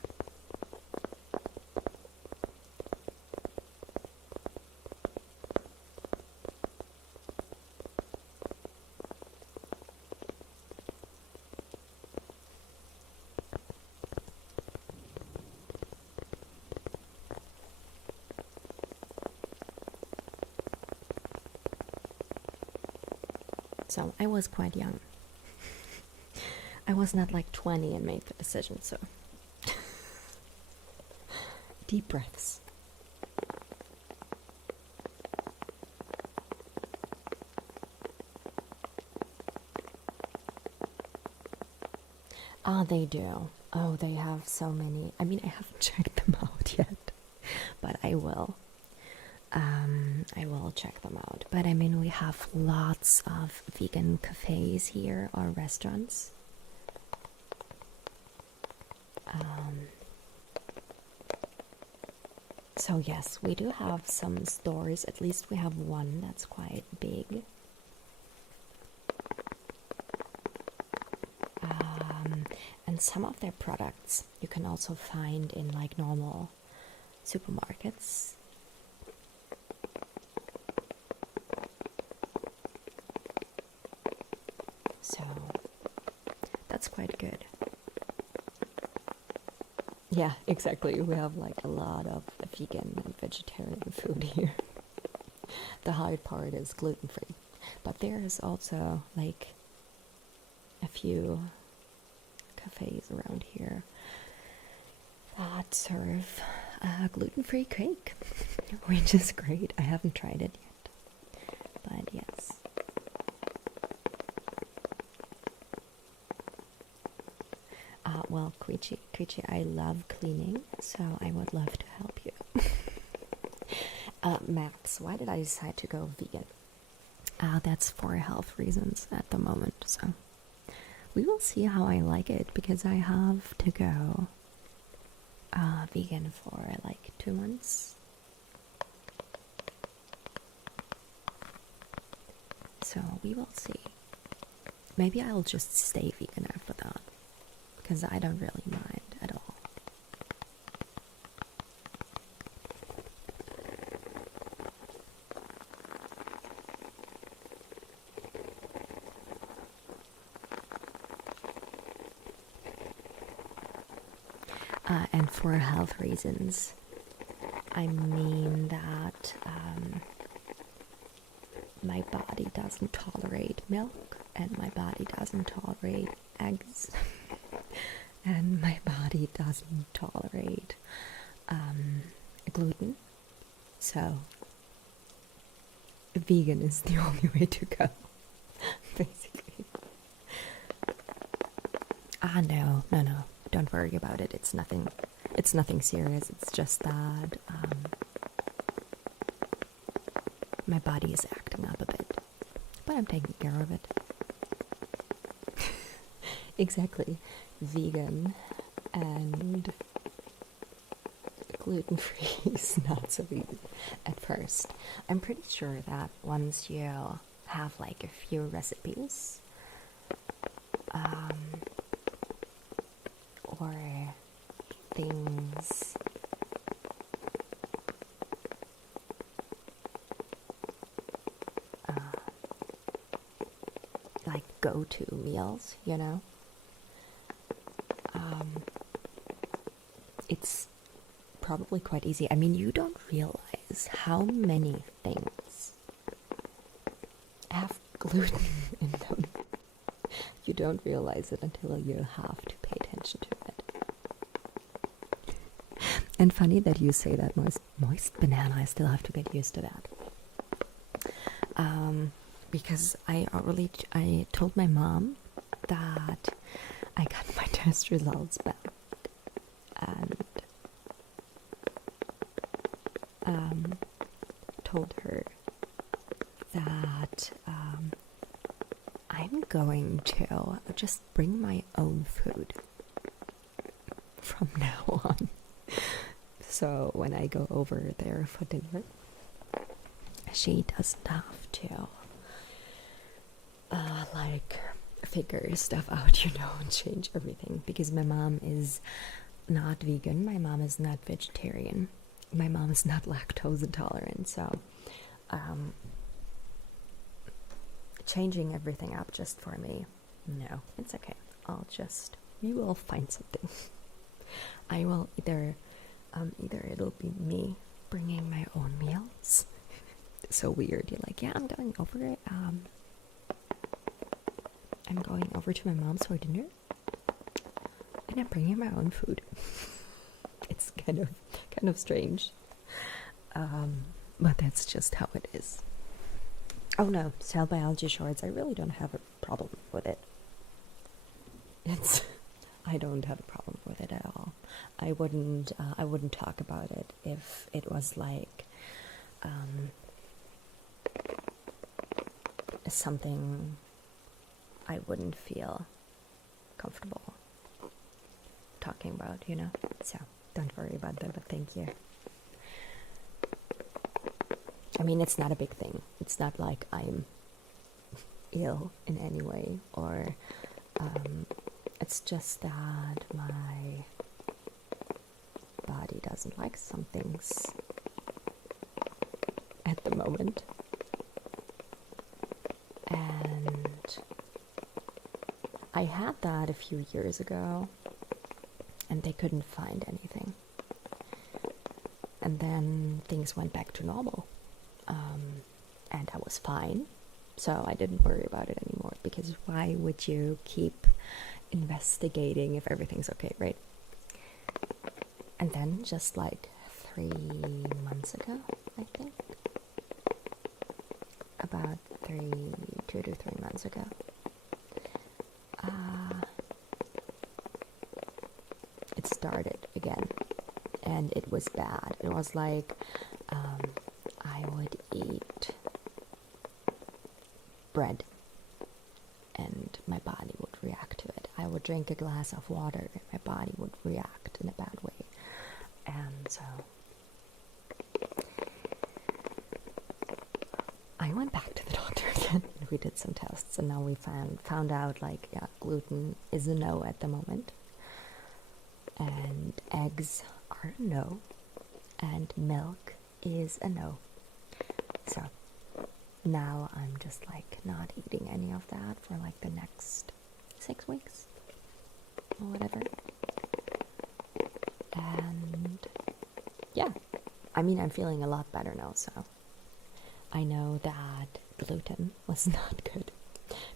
So I was quite young. I was not like 20 and made the decision, so deep breaths. Ah, they do. Oh, they have so many. I mean, I haven't checked them out yet, but I will. I will check them out. But I mean, we have lots of vegan cafes here or restaurants. So yes, we do have some stores. At least we have one that's quite big. And some of their products you can also find in like normal supermarkets. So that's quite good. Yeah, exactly. We have like a lot of vegan and vegetarian food here. The hard part is gluten-free. But there is also like a few cafes around here that serve gluten-free cake, which is great. I haven't tried it yet, but yes. Well, Quichi, I love cleaning, so I would love to help you. Max, why did I decide to go vegan? That's for health reasons at the moment, so we will see how I like it, because I have to go vegan for like 2 months. So we will see. Maybe I'll just stay vegan after that, because I don't really mind at all. And for health reasons, I mean that my body doesn't tolerate milk, and my body doesn't tolerate eggs, and my body doesn't tolerate gluten. So vegan is the only way to go, basically. No, don't worry about it. It's nothing serious. It's just that my body is acting up a bit, but I'm taking care of it. Exactly. Vegan and gluten-free is not so easy at first. I'm pretty sure that once you have like a few recipes, or things like go-to meals, it's probably quite easy. I mean, you don't realize how many things have gluten in them. You don't realize it until you have to pay attention to it. And funny that you say that, moist banana. I still have to get used to that. Because I told my mom that I got my test results back, and told her that I'm going to just bring my own food from now on. So when I go over there for dinner, she doesn't have to like figure stuff out, and change everything, because my mom is not vegan, my mom is not vegetarian, my mom is not lactose intolerant, so changing everything up just for me, no, it's okay. We will find something. I will either it'll be me bringing my own meals. So weird. You're like, yeah, I'm going over it. I'm going over to my mom's for dinner, and I'm bringing my own food. It's kind of strange, but that's just how it is. Oh no, cell biology shorts. I really don't have a problem with it. I don't have a problem with it at all. I wouldn't talk about it if it was like something I wouldn't feel comfortable talking about, So don't worry about that, but thank you. I mean, it's not a big thing. It's not like I'm ill in any way, or it's just that my body doesn't like some things at the moment, and I had that a few years ago, and they couldn't find anything. And then things went back to normal, and I was fine. So I didn't worry about it anymore, because why would you keep investigating if everything's okay, right? And then just like 3 months ago, I think, about 2 to 3 months ago, it started again, and it was bad. It was like I would eat bread and my body would react to it. I would drink a glass of water and my body would react in a bad way. And so I went back to the doctor again and we did some tests, and now we found out, like, yeah, gluten is a no at the moment, and eggs are a no, and milk is a no. So now I'm just like not eating any of that for like the next 6 weeks or whatever. And yeah, I mean, I'm feeling a lot better now, so I know that gluten was not good,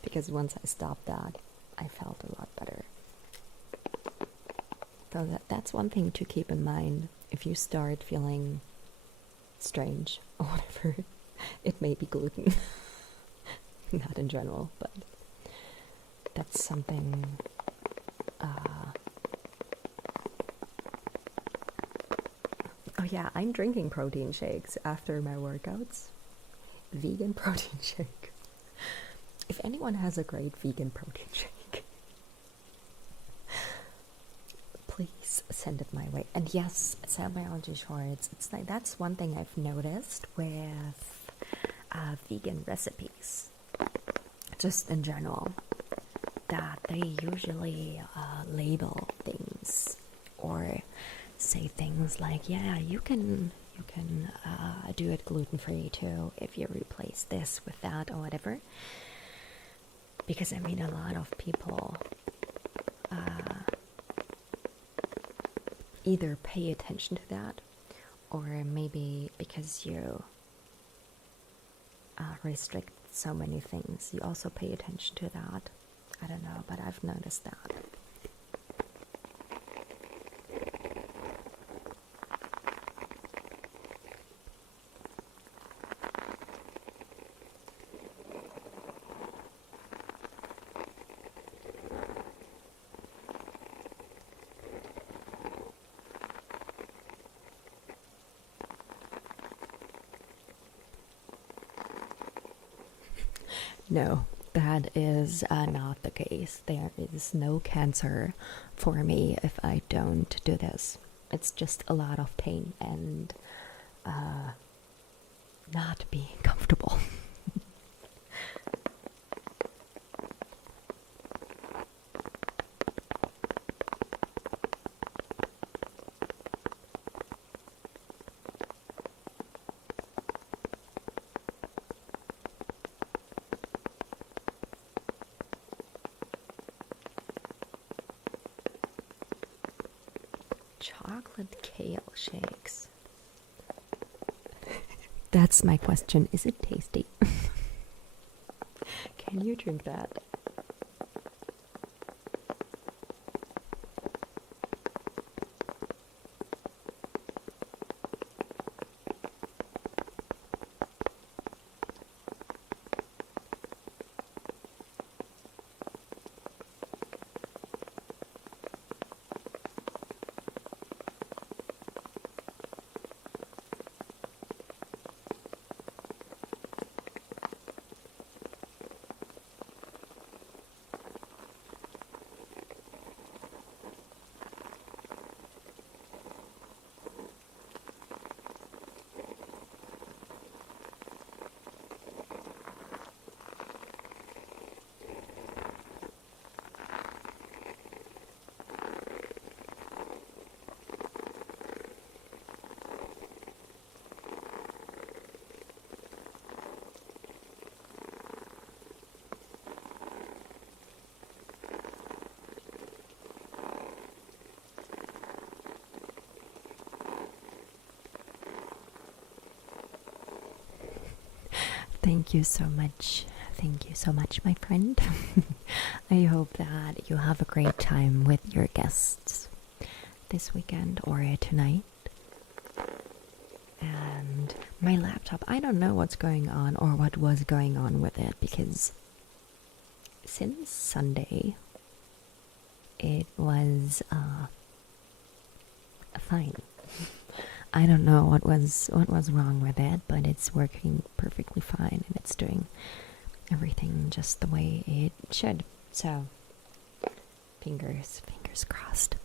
because once I stopped that, I felt a lot better. So that's one thing to keep in mind. If you start feeling strange or whatever, it may be gluten. Not in general, but that's something. Oh yeah, I'm drinking protein shakes after my workouts. Vegan protein shake. If anyone has a great vegan protein shake, please send it my way. And yes, cell biology shorts, it's like, that's one thing I've noticed with vegan recipes, just in general, that they usually label things or say things like, yeah, you can do it gluten-free too if you replace this with that or whatever. Because I mean, a lot of people either pay attention to that, or maybe because you restrict so many things, you also pay attention to that. I don't know, but I've noticed that. No, that is not the case. There is no cancer for me if I don't do this. It's just a lot of pain and not being comfortable. Chocolate kale shakes. That's my question. Is it tasty? Can you drink that? Thank you so much. Thank you so much, my friend. I hope that you have a great time with your guests this weekend or tonight. And my laptop, I don't know what's going on or what was going on with it, because since Sunday it was fine. I don't know what was wrong with it, but it's working perfectly fine and it's doing everything just the way it should. So fingers crossed.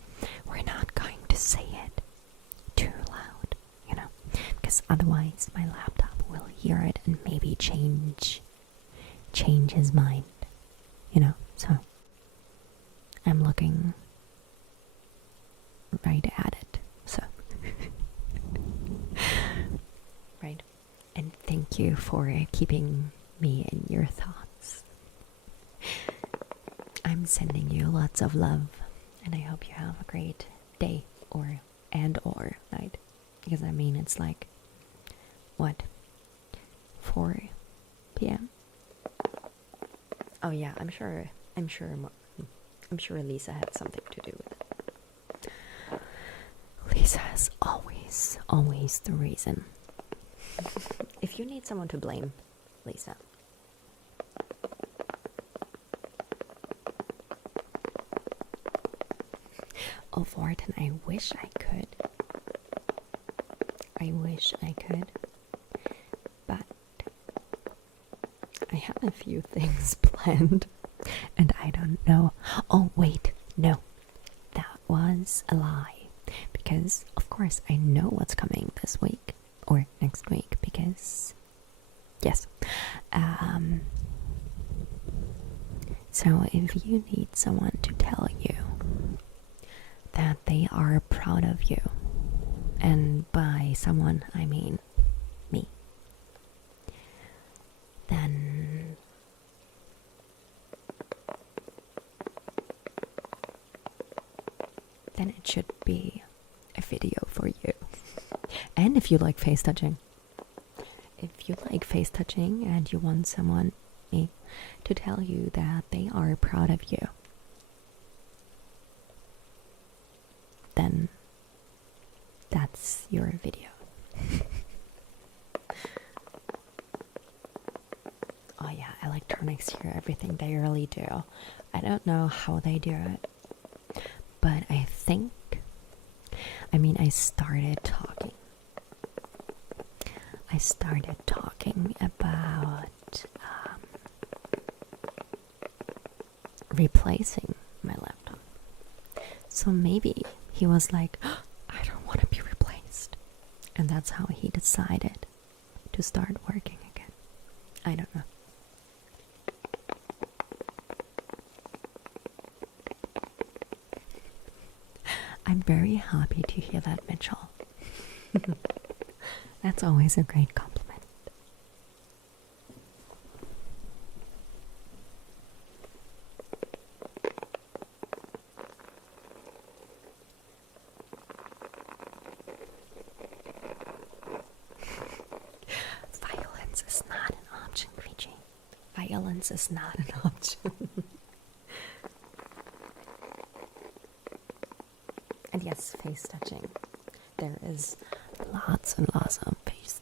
We're not going to say it too loud, you know, because otherwise my laptop will hear it and maybe change his mind, you know. So I'm looking right at it. So right. And thank you for keeping me in your thoughts. I'm sending you lots of love, and I hope you have a great day or night, because I mean it's like what, 4 p.m. Oh yeah, I'm sure Lisa had something to do with it. Lisa is always the reason. If you need someone to blame, Lisa. Oh, Vorten, I wish I could. But I have a few things planned, and I don't know. Oh, wait, no. That was a lie. Because, of course, I know what's coming this week or next week, because, yes. So if you need someone to tell you that they are proud of you, and by someone I mean me, then it should be a video for you. And if you like face touching, and you want someone, me, to tell you that they are proud of you, then that's your video. Oh yeah, electronics hear everything. They really do. I don't know how they do it, but I started talking about replacing my laptop. So maybe he was like, oh, I don't want to be replaced. And that's how he decided to start working again. I don't know. I'm very happy to hear that, Mitchell. That's always a great compliment. Violence is not an option, Creechy. Violence is not an option. And yes, face touching. There is lots and lots of face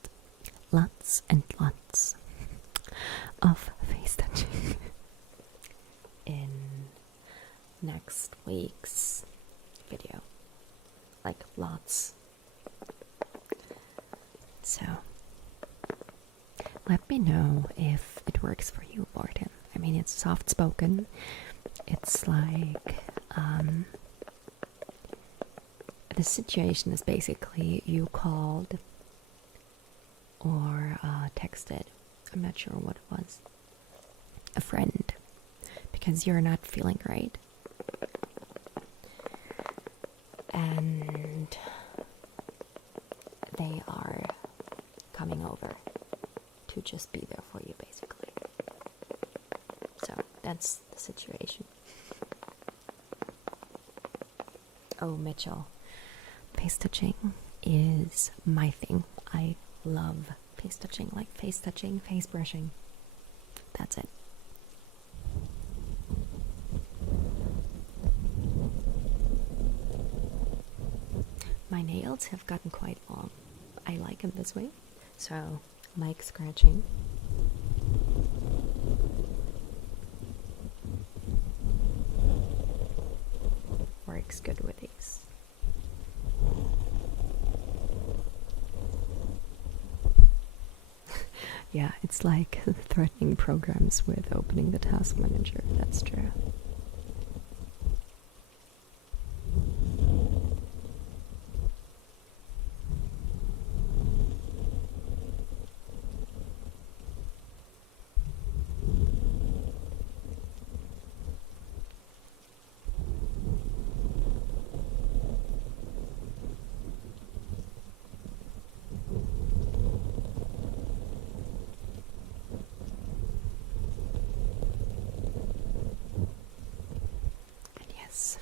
touching in next week's video. Like lots. So let me know if it works for you, Morten. I mean, it's soft spoken. It's like the situation is basically you called or texted, I'm not sure what it was, a friend, because you're not feeling right. And they are coming over to just be there for you, basically. So that's the situation. Oh, Mitchell. Face touching is my thing. I love face touching, like face touching, face brushing. That's it. My nails have gotten quite long. I like them this way. So, mic scratching. Works good with these. Yeah, it's like threatening programs with opening the task manager. That's true.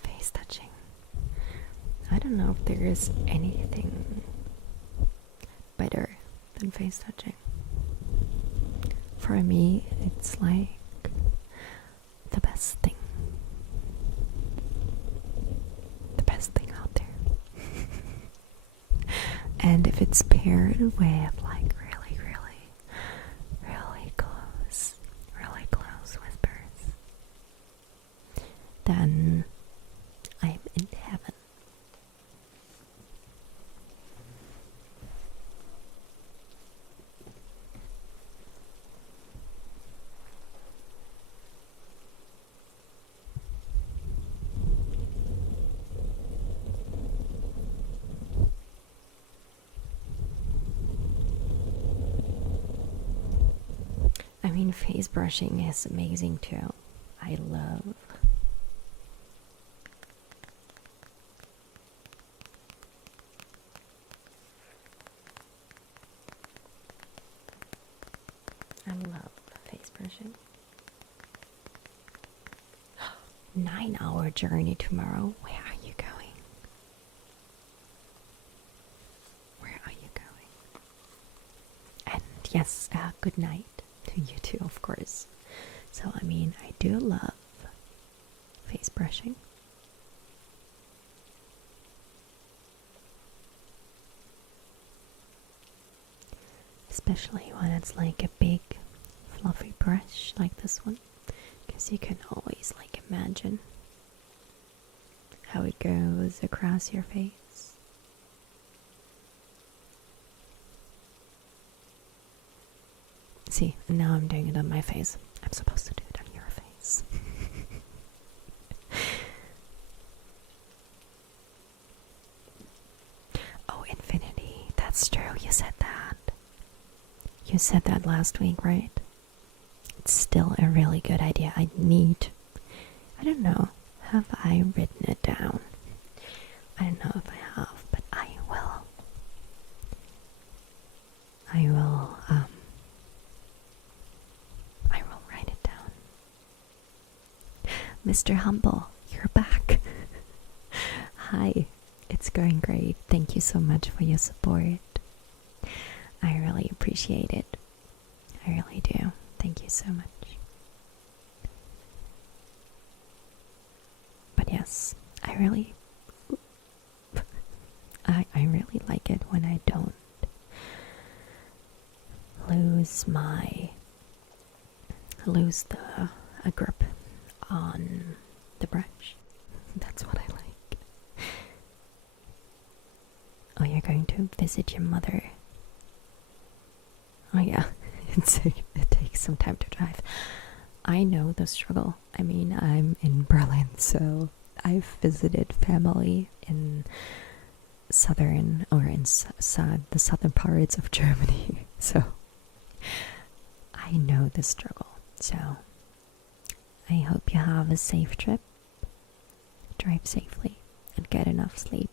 Face touching. I don't know if there is anything better than face touching. For me, it's like the best thing. The best thing out there. And if it's paired with like really close whispers, then I'm in heaven. I mean, face brushing is amazing too. I love face brushing. 9-hour journey tomorrow. Where are you going? Where are you going? And yes, good night to you too, of course. So, I mean, I do love face brushing. Especially when it's like a big fluffy brush like this one, because you can always like imagine how it goes across your face. See, and now I'm doing it on my face. I'm supposed to do it on your face. Oh, infinity. That's true. You said that. You said that last week, right? It's still a really good idea. I don't know, have I written it down? I don't know if I have, but I will write it down. Mr. Humble, you're back. Hi, it's going great. Thank you so much for your support. I really appreciate it. I really do. Thank you so much. But yes, I really like it when I don't lose the grip on the brush. That's what I like. Oh, you're going to visit your mother. Oh yeah, it takes some time to drive. I know the struggle. I mean, I'm in Berlin, so I've visited family in the southern parts of Germany. So I know the struggle. So I hope you have a safe trip. Drive safely and get enough sleep.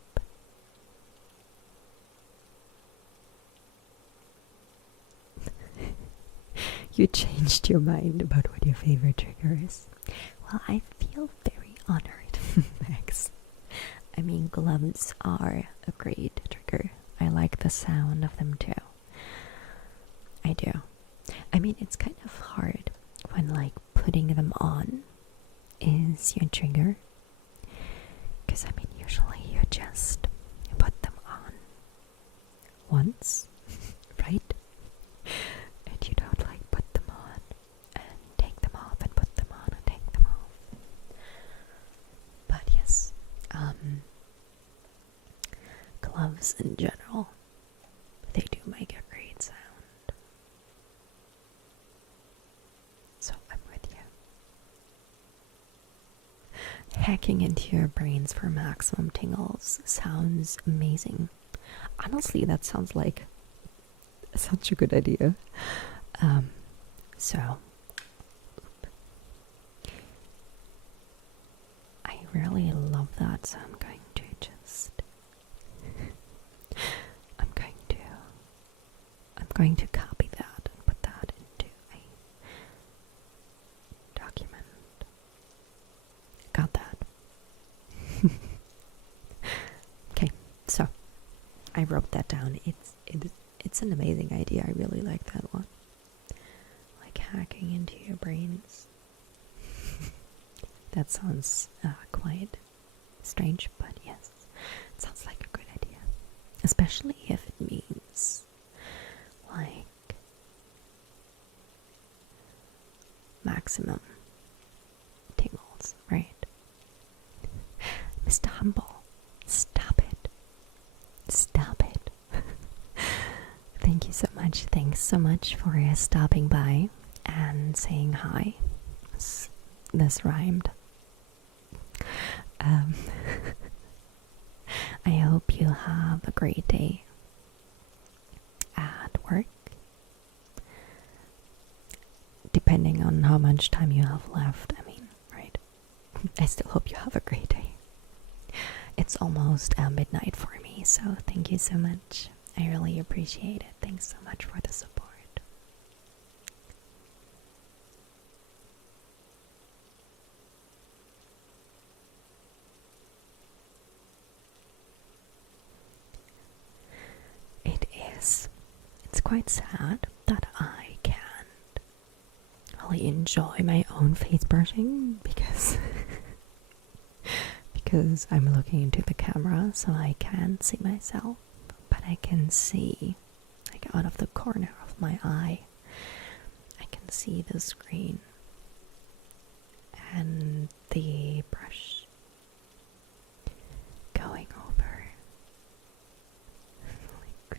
You changed your mind about what your favorite trigger is. Well, I feel very honored, Max. I mean, gloves are a great trigger. I like the sound of them too. I do. I mean, it's kind of hard when like putting them on is your trigger. Because I mean, usually you just put them on once, right? And you don't like put them on and take them off and put them on and take them off. But yes, gloves in general, they do make a great sound. So I'm with you. Hacking into your brains for maximum tingles sounds amazing. Honestly, that sounds like such a good idea. So I really love that, so I'm going to copy that and put that into a document. Got that. Okay, so I wrote that down. It's an amazing idea. I really like that one. Like hacking into your brains. That sounds quite strange, but yes, it sounds like a good idea. Especially if it means like maximum tingles, right? Mr. Humble, stop it. Stop it. Thank you so much. Thanks so much for stopping by and saying hi. This rhymed. I hope you have a great day at work. Depending on how much time you have left, I mean, right? I still hope you have a great day. It's almost midnight for me, so thank you so much. I really appreciate it. Thanks so much for the support. It's quite sad that I can't really enjoy my own face brushing because I'm looking into the camera, so I can't see myself, but I can see, like out of the corner of my eye, I can see the screen and the brush going over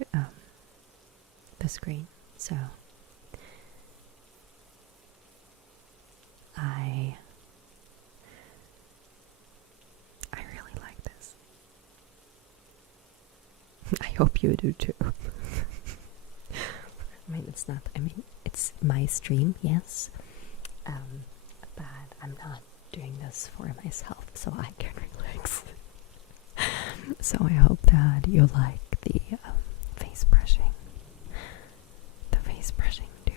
like, the screen. So I really like this. I hope you do too. It's my stream, yes, but I'm not doing this for myself, so I can relax. So I hope that you like the face brushing. The face brushing too.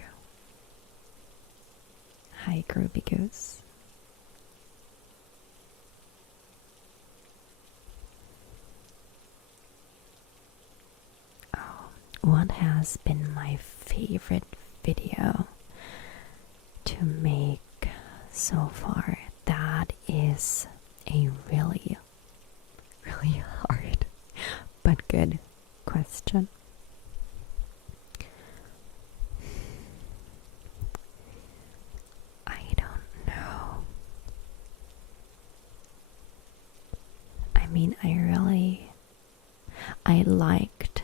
Hi, Groovy Goose. Oh, what has been my favorite video to make so far? That is a really hard but good question. I don't know. I mean, I liked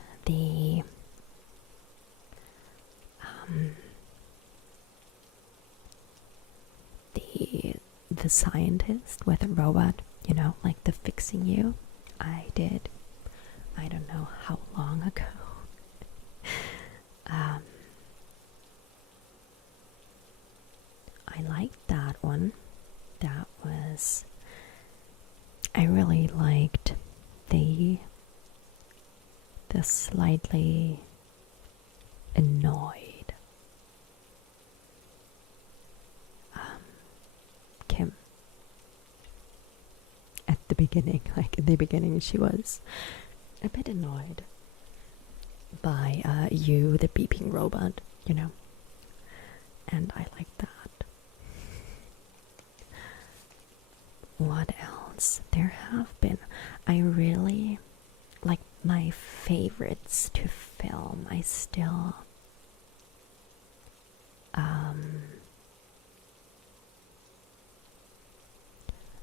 the scientist with a robot, you know, like the fixing you. I did, I don't know how long ago. I liked that one. I really liked the slightly annoyed Kim at the beginning. Like in the beginning she was a bit annoyed by you, the beeping robot, you know, and I like that. What else? There have been, I really like my favorites to film. I still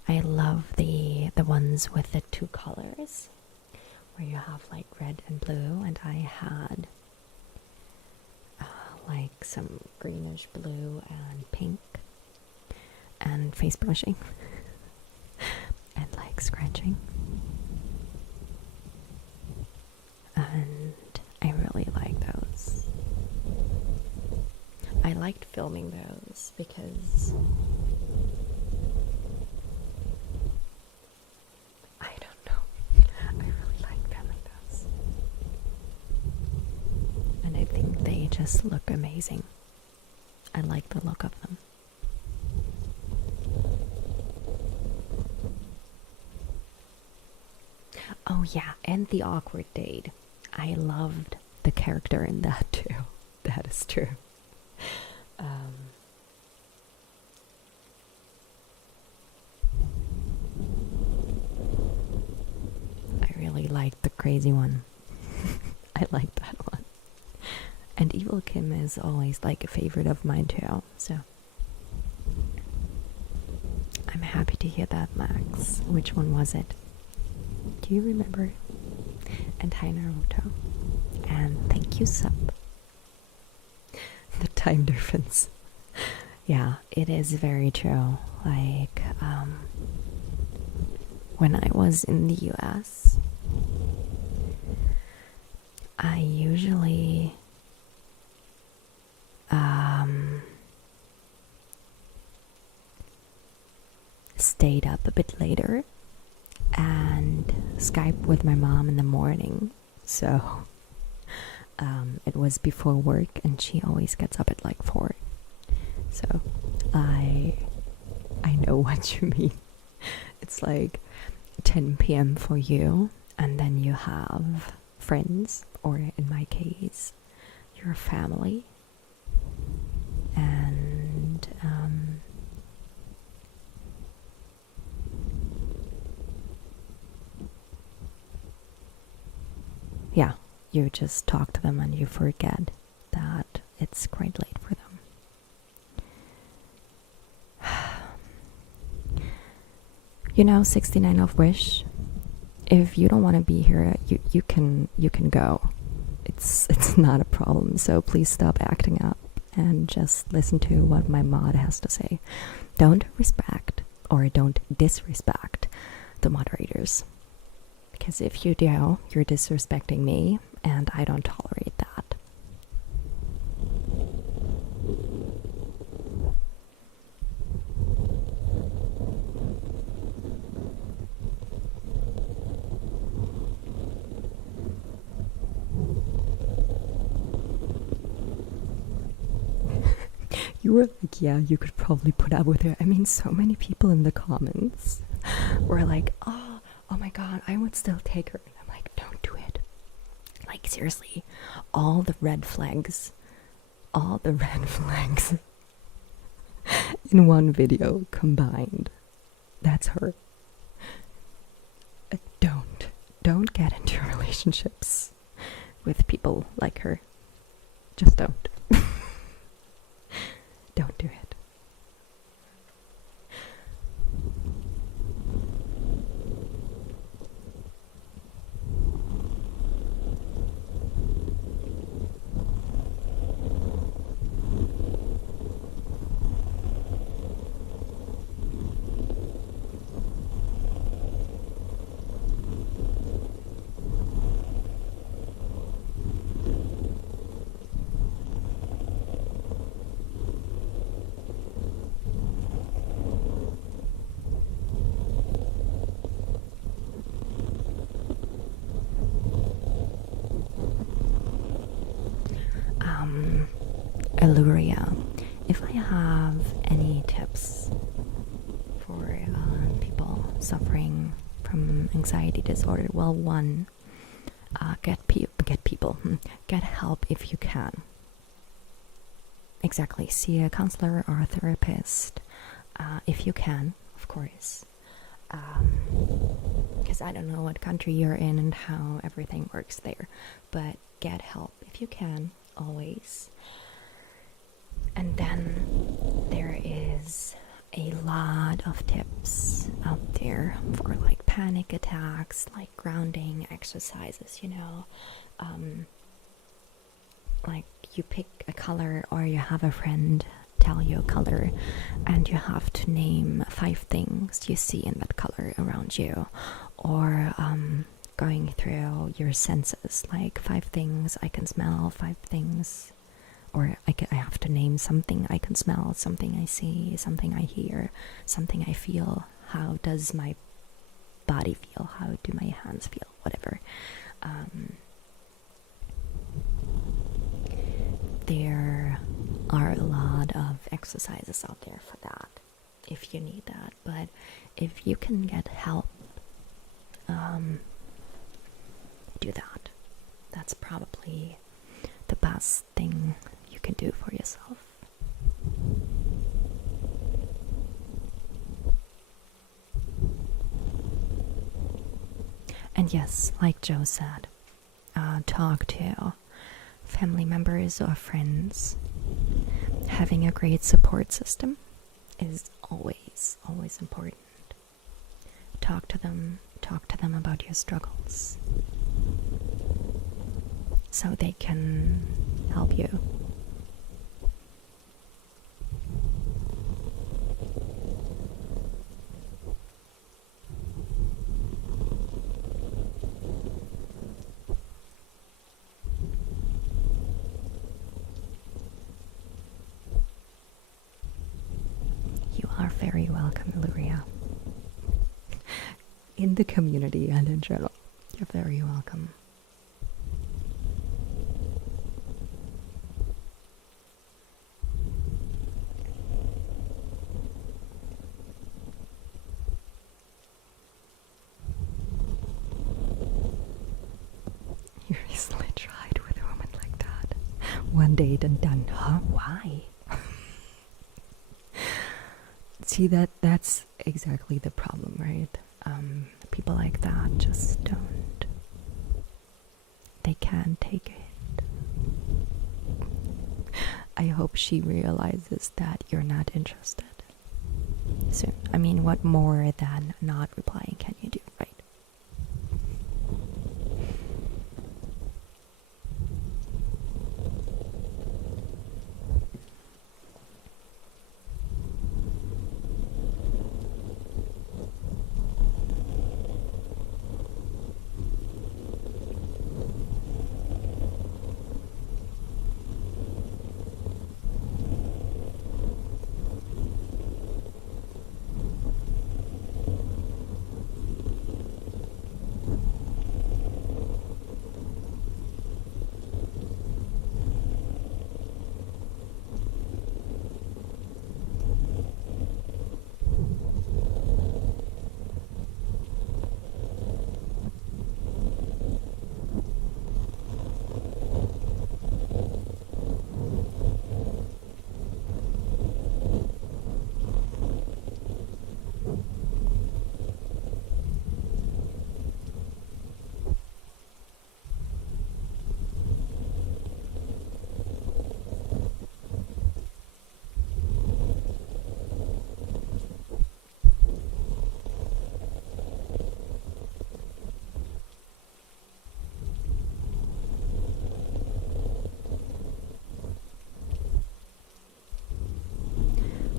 I love the ones with the two colors where you have like red and blue, and I had like some greenish blue and pink, and face brushing and like scratching, and I really like those. I liked filming those because I don't know, I really like filming those, and I think they just look amazing. I like the look of them. Oh yeah, and the awkward date. I loved the character in that too. That is true. I really liked the crazy one. I like that one. And Evil Kim is always like a favorite of mine too, so I'm happy to hear that, Max. Which one was it? Do you remember? And hi Naruto. And thank you, Sup. The time difference. Yeah, it is very true. Like, when I was in the US, I usually stayed up a bit later and Skype with my mom in the morning. So it was before work, and she always gets up at like 4. So I know what you mean. It's like 10 p.m. for you, and then you have friends, or in my case, your family, and yeah, you just talk to them and you forget that it's quite late for them. You know, 69 of Wish. If you don't want to be here, you can go. It's not a problem. So please stop acting up and just listen to what my mod has to say. Don't respect or don't disrespect the moderators. Because if you do, you're disrespecting me, and I don't tolerate that. You were like, yeah, you could probably put up with her. I mean, so many people in the comments were like, oh my god, I would still take her. And I'm like, don't do it. Like, seriously, all the red flags in one video combined. That's her. Don't get into relationships with people like her. Just don't. Don't do it. Illyria. If I have any tips for people suffering from anxiety disorder, well, one, get help if you can. exactly, see a counselor or a therapist if you can, of course. Because I don't know what country you're in and how everything works there, but get help if you can, always. And then there is a lot of tips out there for like panic attacks, like grounding exercises, you know. Like you pick a color or you have a friend tell you a color and you have to name 5 things you see in that color around you, or going through your senses, like 5 things I can smell, 5 things, or I have to name something I can smell, something I see, something I hear, something I feel. How does my body feel? How do my hands feel? Whatever. There are a lot of exercises out there for that, if you need that. But if you can get help, do that. That's probably the best thing you can do for yourself. And yes, like Joe said, talk to family members or friends. Having a great support system is always important. Talk to them about your struggles so they can help you. You are very welcome, Luria. In the community and in general, you're very welcome. You recently tried with a woman like that. One date and done. Huh? Why? See, that's exactly the problem, right? People like that just don't. They can't take it. I hope she realizes that you're not interested soon. I mean, what more than not replying can you do, right?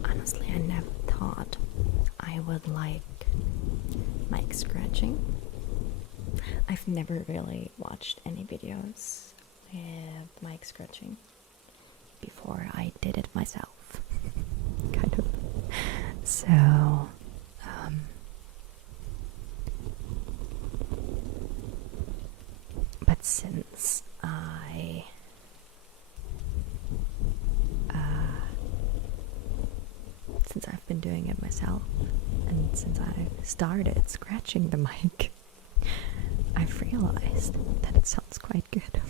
Honestly, I never thought I would like mic scratching. I've never really watched any videos with mic scratching before I did it myself. Kind of. So, but since I've been doing it myself, and since I started scratching the mic, I've realized that it sounds quite good.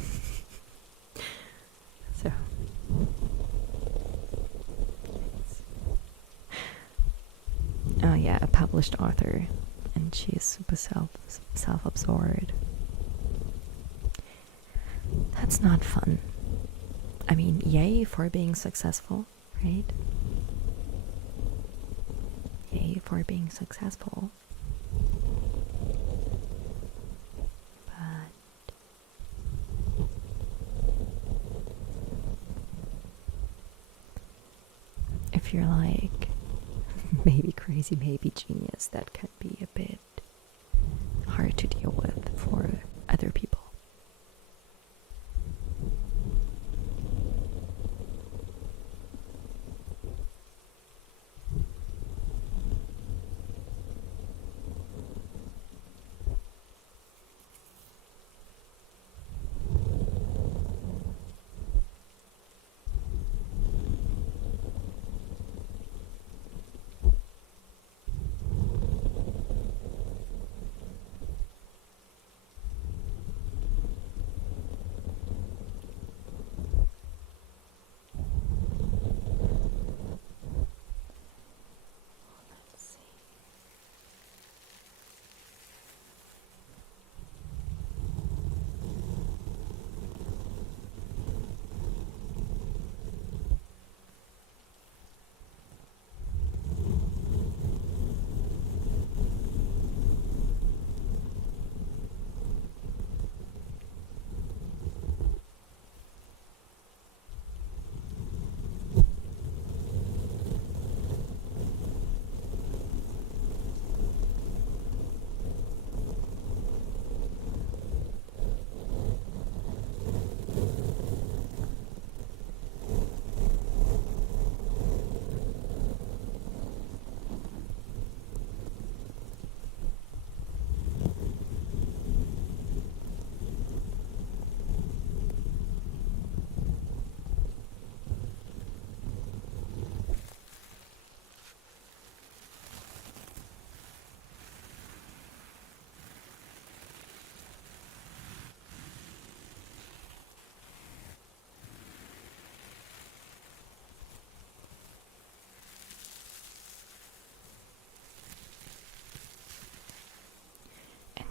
So published author, and she's super self-absorbed. That's not fun. I mean, yay for being successful, right? Yay for being successful. But if you're like maybe crazy, maybe genius, that can be a bit hard to deal with for other people.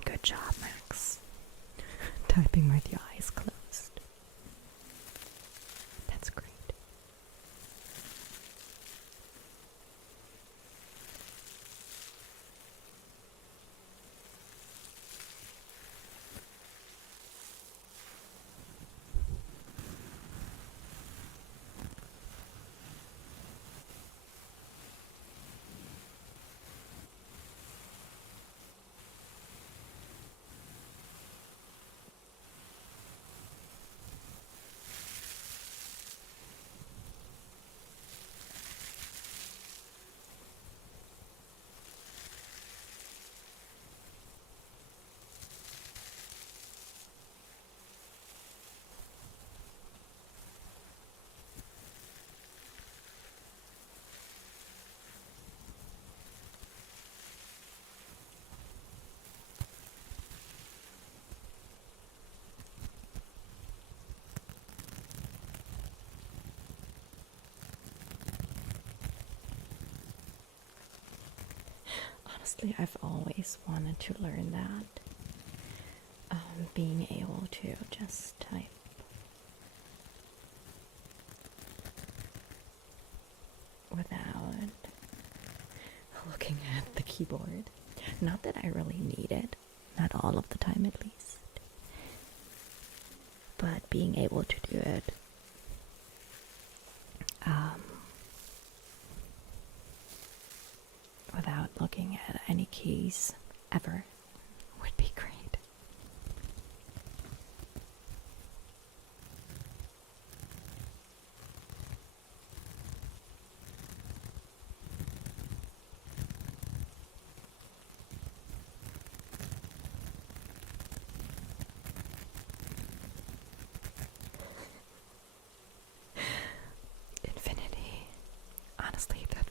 Good job, Max. Typing with your eyes closed. That's great. Honestly, I've always wanted to learn that. Being able to just type without looking at the keyboard. Not that I really need it, not all of the time at least, but being able to do it without looking at any keys ever would be great. Infinity. Honestly, the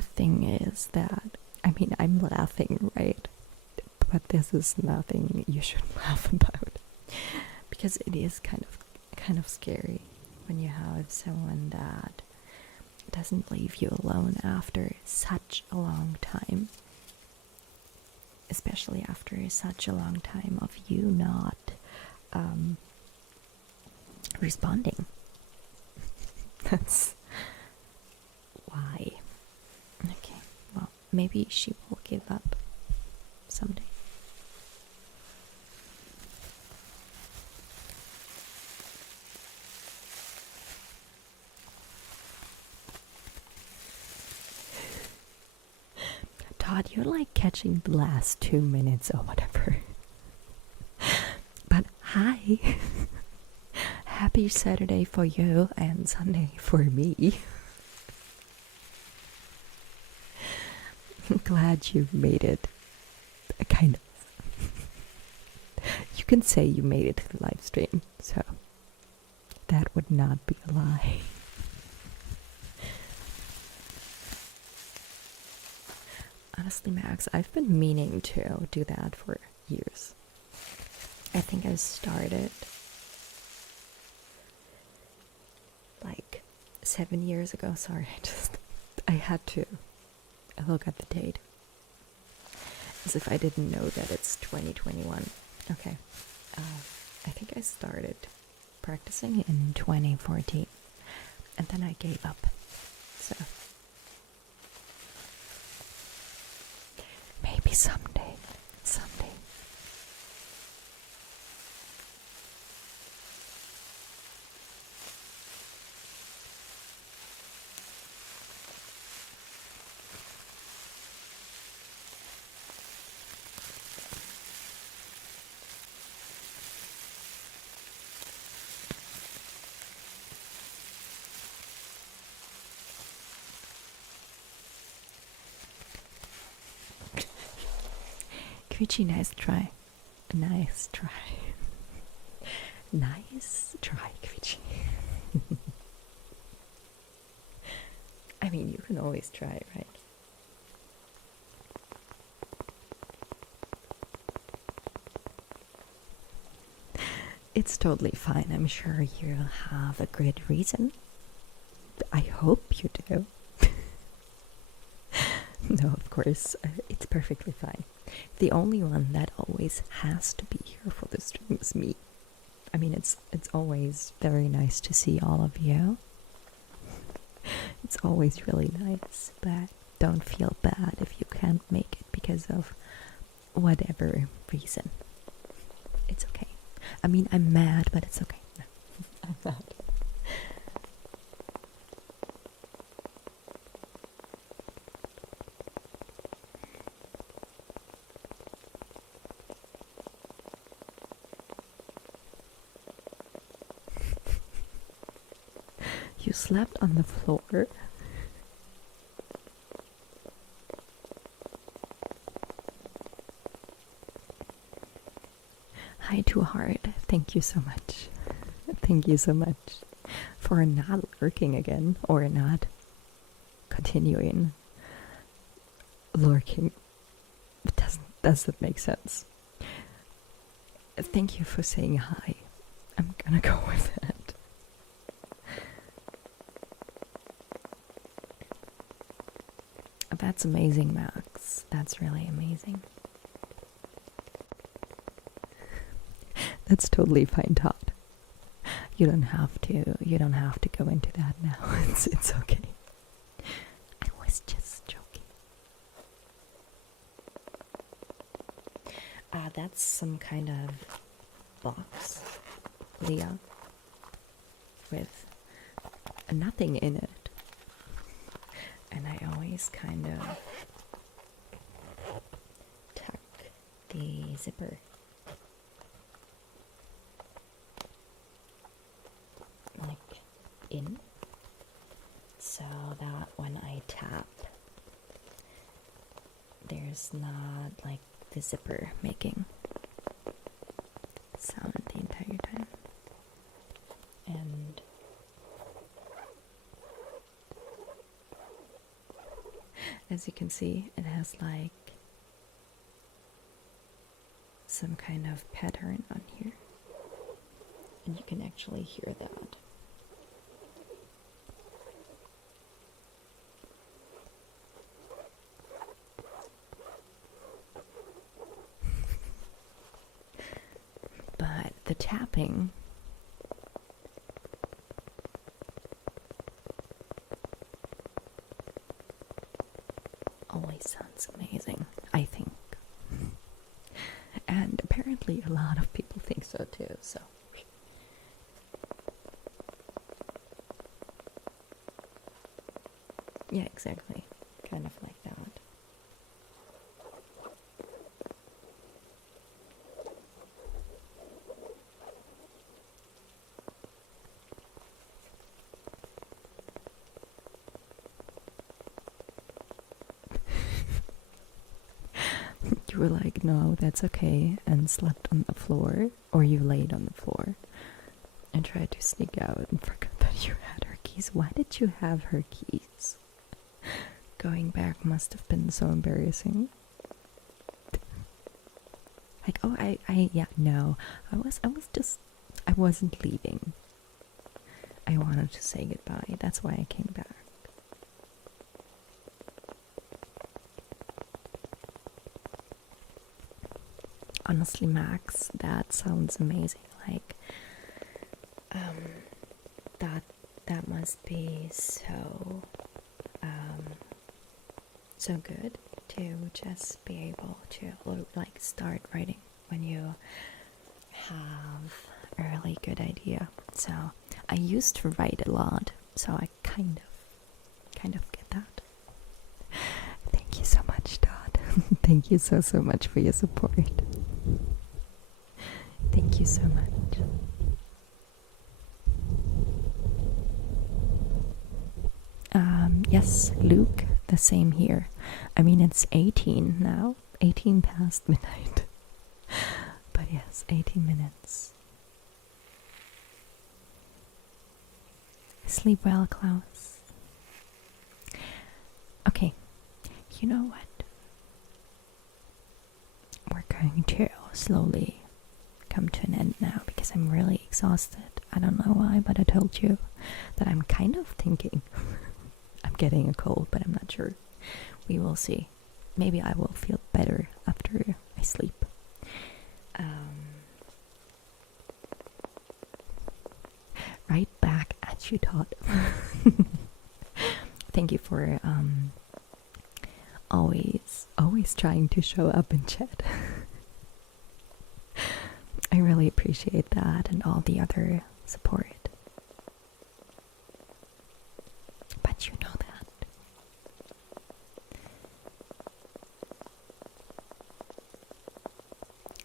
thing is that, I mean, I'm laughing, right? But this is nothing you should laugh about, because it is kind of scary when you have someone that doesn't leave you alone after such a long time. Especially after such a long time of you not responding. That's why. Okay, well, maybe she will give up someday. Todd, you're like catching the last 2 minutes or whatever. But hi. Happy Saturday for you and Sunday for me. I'm glad you made it. Kind of. You can say you made it to the live stream, so that would not be a lie. Honestly, Max, I've been meaning to do that for years. I think I started like 7 years ago. Sorry, I had to look at the date. As if I didn't know that it's 2021. Okay. I think I started practicing in 2014. And then I gave up. So maybe someday. Queechy, nice try. Nice try. Nice try, Queechy. I mean, you can always try, right? It's totally fine. I'm sure you'll have a great reason. I hope you do. No, of course, it's perfectly fine. The only one that always has to be here for the stream is me. I mean, it's always very nice to see all of you. It's always really nice, but don't feel bad if you can't make it because of whatever reason. It's okay. I mean, I'm mad, but it's okay. I'm mad. You slept on the floor? Hi, Too Hard. Thank you so much. Thank you so much for not lurking again, or not continuing lurking. It doesn't make sense. Thank you for saying hi. I'm gonna go with that. That's amazing, Max. That's really amazing. That's totally fine, Todd. You don't have to go into that now. It's okay. I was just joking. That's some kind of box, Leah, with nothing in it. And I always kind of tuck the zipper like in, so that when I tap, there's not like the zipper making sound the entire time. And as you can see, it has like some kind of pattern on here, and you can actually hear that. tapping always sounds amazing, I think. And apparently a lot of people think so too, so. Yeah, exactly. Kind of like that. You were like, no, that's okay, and slept on the floor, or you laid on the floor and tried to sneak out and forgot that you had her keys. Why did you have her keys? Going back must have been so embarrassing. Like, oh, yeah, no, I wasn't leaving. I wanted to say goodbye. That's why I came back. Honestly, Max, that sounds amazing. Like, that must be so, so good to just be able to like start writing when you have a really good idea. So I used to write a lot, so I kind of get that. Thank you so much, Todd. Thank you so much for your support. Thank you so much. Yes, Luke, the same here. I mean, it's 18 now. 18 past midnight. But yes, 18 minutes. Sleep well, Klaus. Okay, you know what? We're going to slowly come to an end now because I'm really exhausted. I don't know why, but I told you that I'm kind of thinking I'm getting a cold, but I'm not sure. We will see. Maybe I will feel better after I sleep. Right back at you, Todd. Thank you for always trying to show up in chat. I really appreciate that and all the other support. But you know that.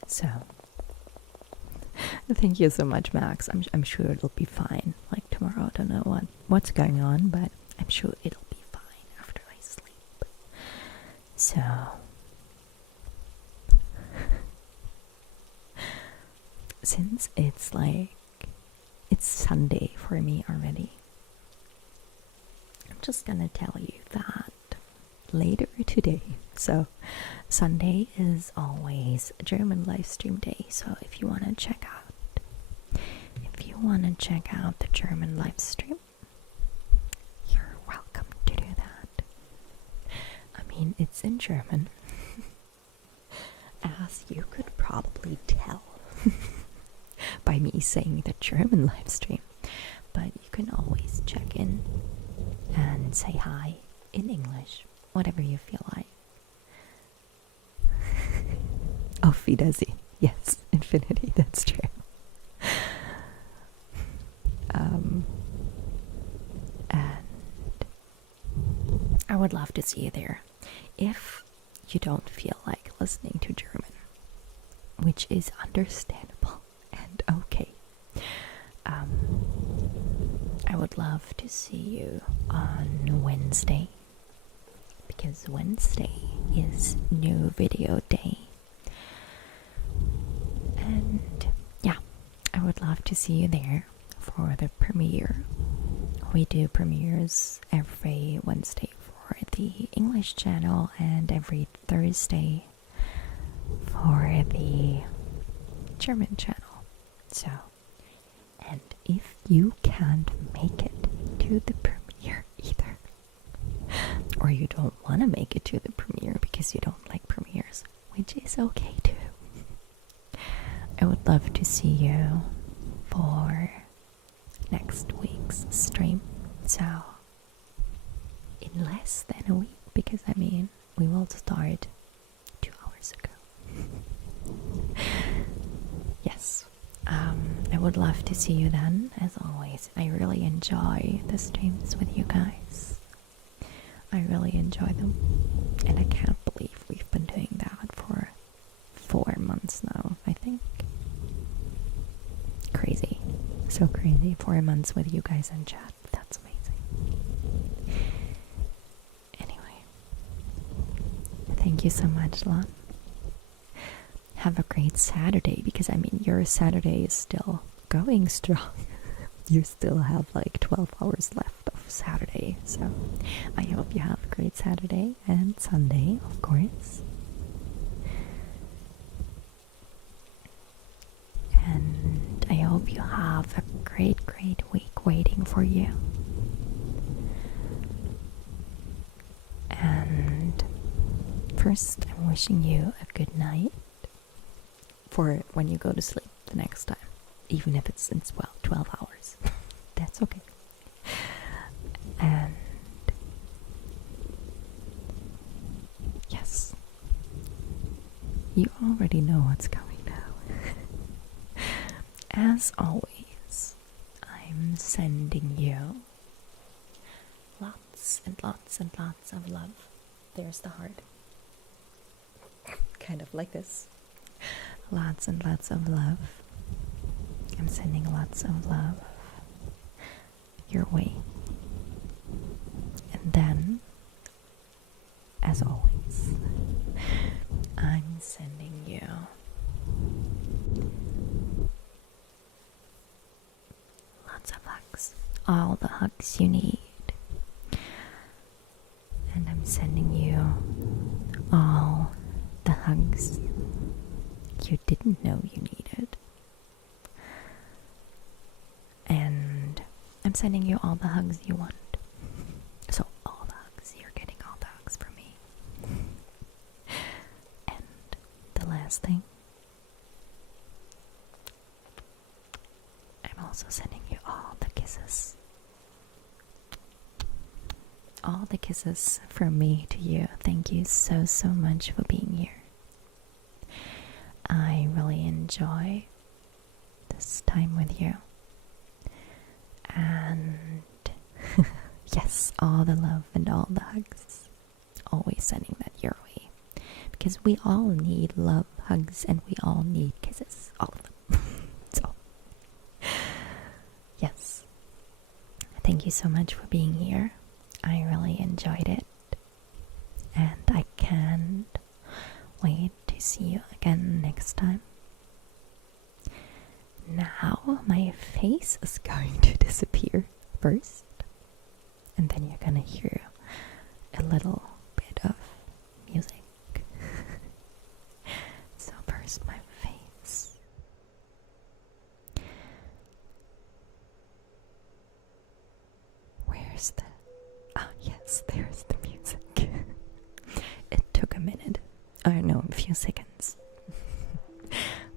So, thank you so much, Max. I'm sure it'll be fine. Like tomorrow, I don't know what's going on, but I'm sure it'll be fine after I sleep. So, since it's Sunday for me already, I'm just gonna tell you that later today. So Sunday is always a German Livestream day. So if you want to check out the German Livestream, you're welcome to do that. I mean, it's in German, as you could probably tell by me saying the German Livestream. But you can always check in and say hi in English, whatever you feel like. Auf Wiedersehen. Yes, infinity, that's true. And I would love to see you there. If you don't feel like listening to German, which is understandable and okay, I would love to see you on Wednesday, because Wednesday is new video day. And yeah, I would love to see you there for the premiere. We do premieres every Wednesday for the English channel and every Thursday for the German channel. So, and if you can't make it to the premiere either, or you don't want to make it to the premiere because you don't like premieres, which is okay too, I would love to see you for next week's stream. So, in less than a week, because I mean, we will start 2 hours ago. Yes, I would love to see you then. As always, I really enjoy the streams with you guys. I really enjoy them, and I can't believe we've been doing that for 4 months now, I think. Crazy. So crazy. 4 months with you guys in chat. That's amazing. Anyway, thank you so much, Lon. Have a great Saturday, because I mean, your Saturday is still going strong. You still have like 12 hours left of Saturday, so I hope you have a great Saturday and Sunday, of course. And I hope you have a great week waiting for you. And first, I'm wishing you a good night for when you go to sleep the next time, even if it's in 12 hours. That's okay. And yes, you already know what's coming now. As always, I'm sending you lots and lots and lots of love. There's the heart. Kind of like this. Lots and lots of love. I'm sending lots of love your way. And then, as always, I'm sending you lots of hugs. All the hugs you need. And I'm sending you all the hugs you didn't know you needed. And I'm sending you all the hugs you want. So all the hugs, you're getting all the hugs from me. And the last thing, I'm also sending you all the kisses. All the kisses from me to you. Thank you so much for being here. I really enjoy this time with you. And yes, all the love and all the hugs. Always sending that your way. Because we all need love, hugs, and we all need kisses. All of them. So, yes. Thank you so much for being here. I really enjoyed it. And I can't wait to see you again next time. Now my face is going to disappear first, and then you're gonna hear a little bit of music. So first my face. Where's the... Ah, yes, there's the music. It took a minute. I don't know, a few seconds.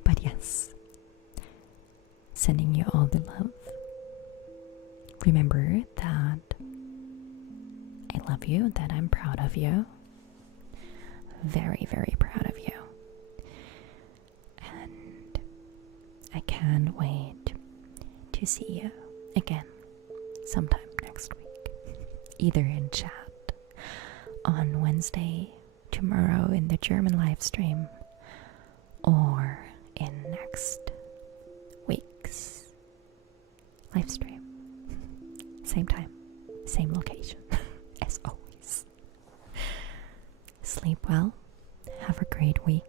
But yes. Sending you all the love. Remember that I love you, that I'm proud of you. Very proud of you. And I can't wait to see you again sometime next week. Either in chat on Wednesday, tomorrow in the German live stream, or in next week's live stream. Same time, same location, as always. Sleep well, have a great week,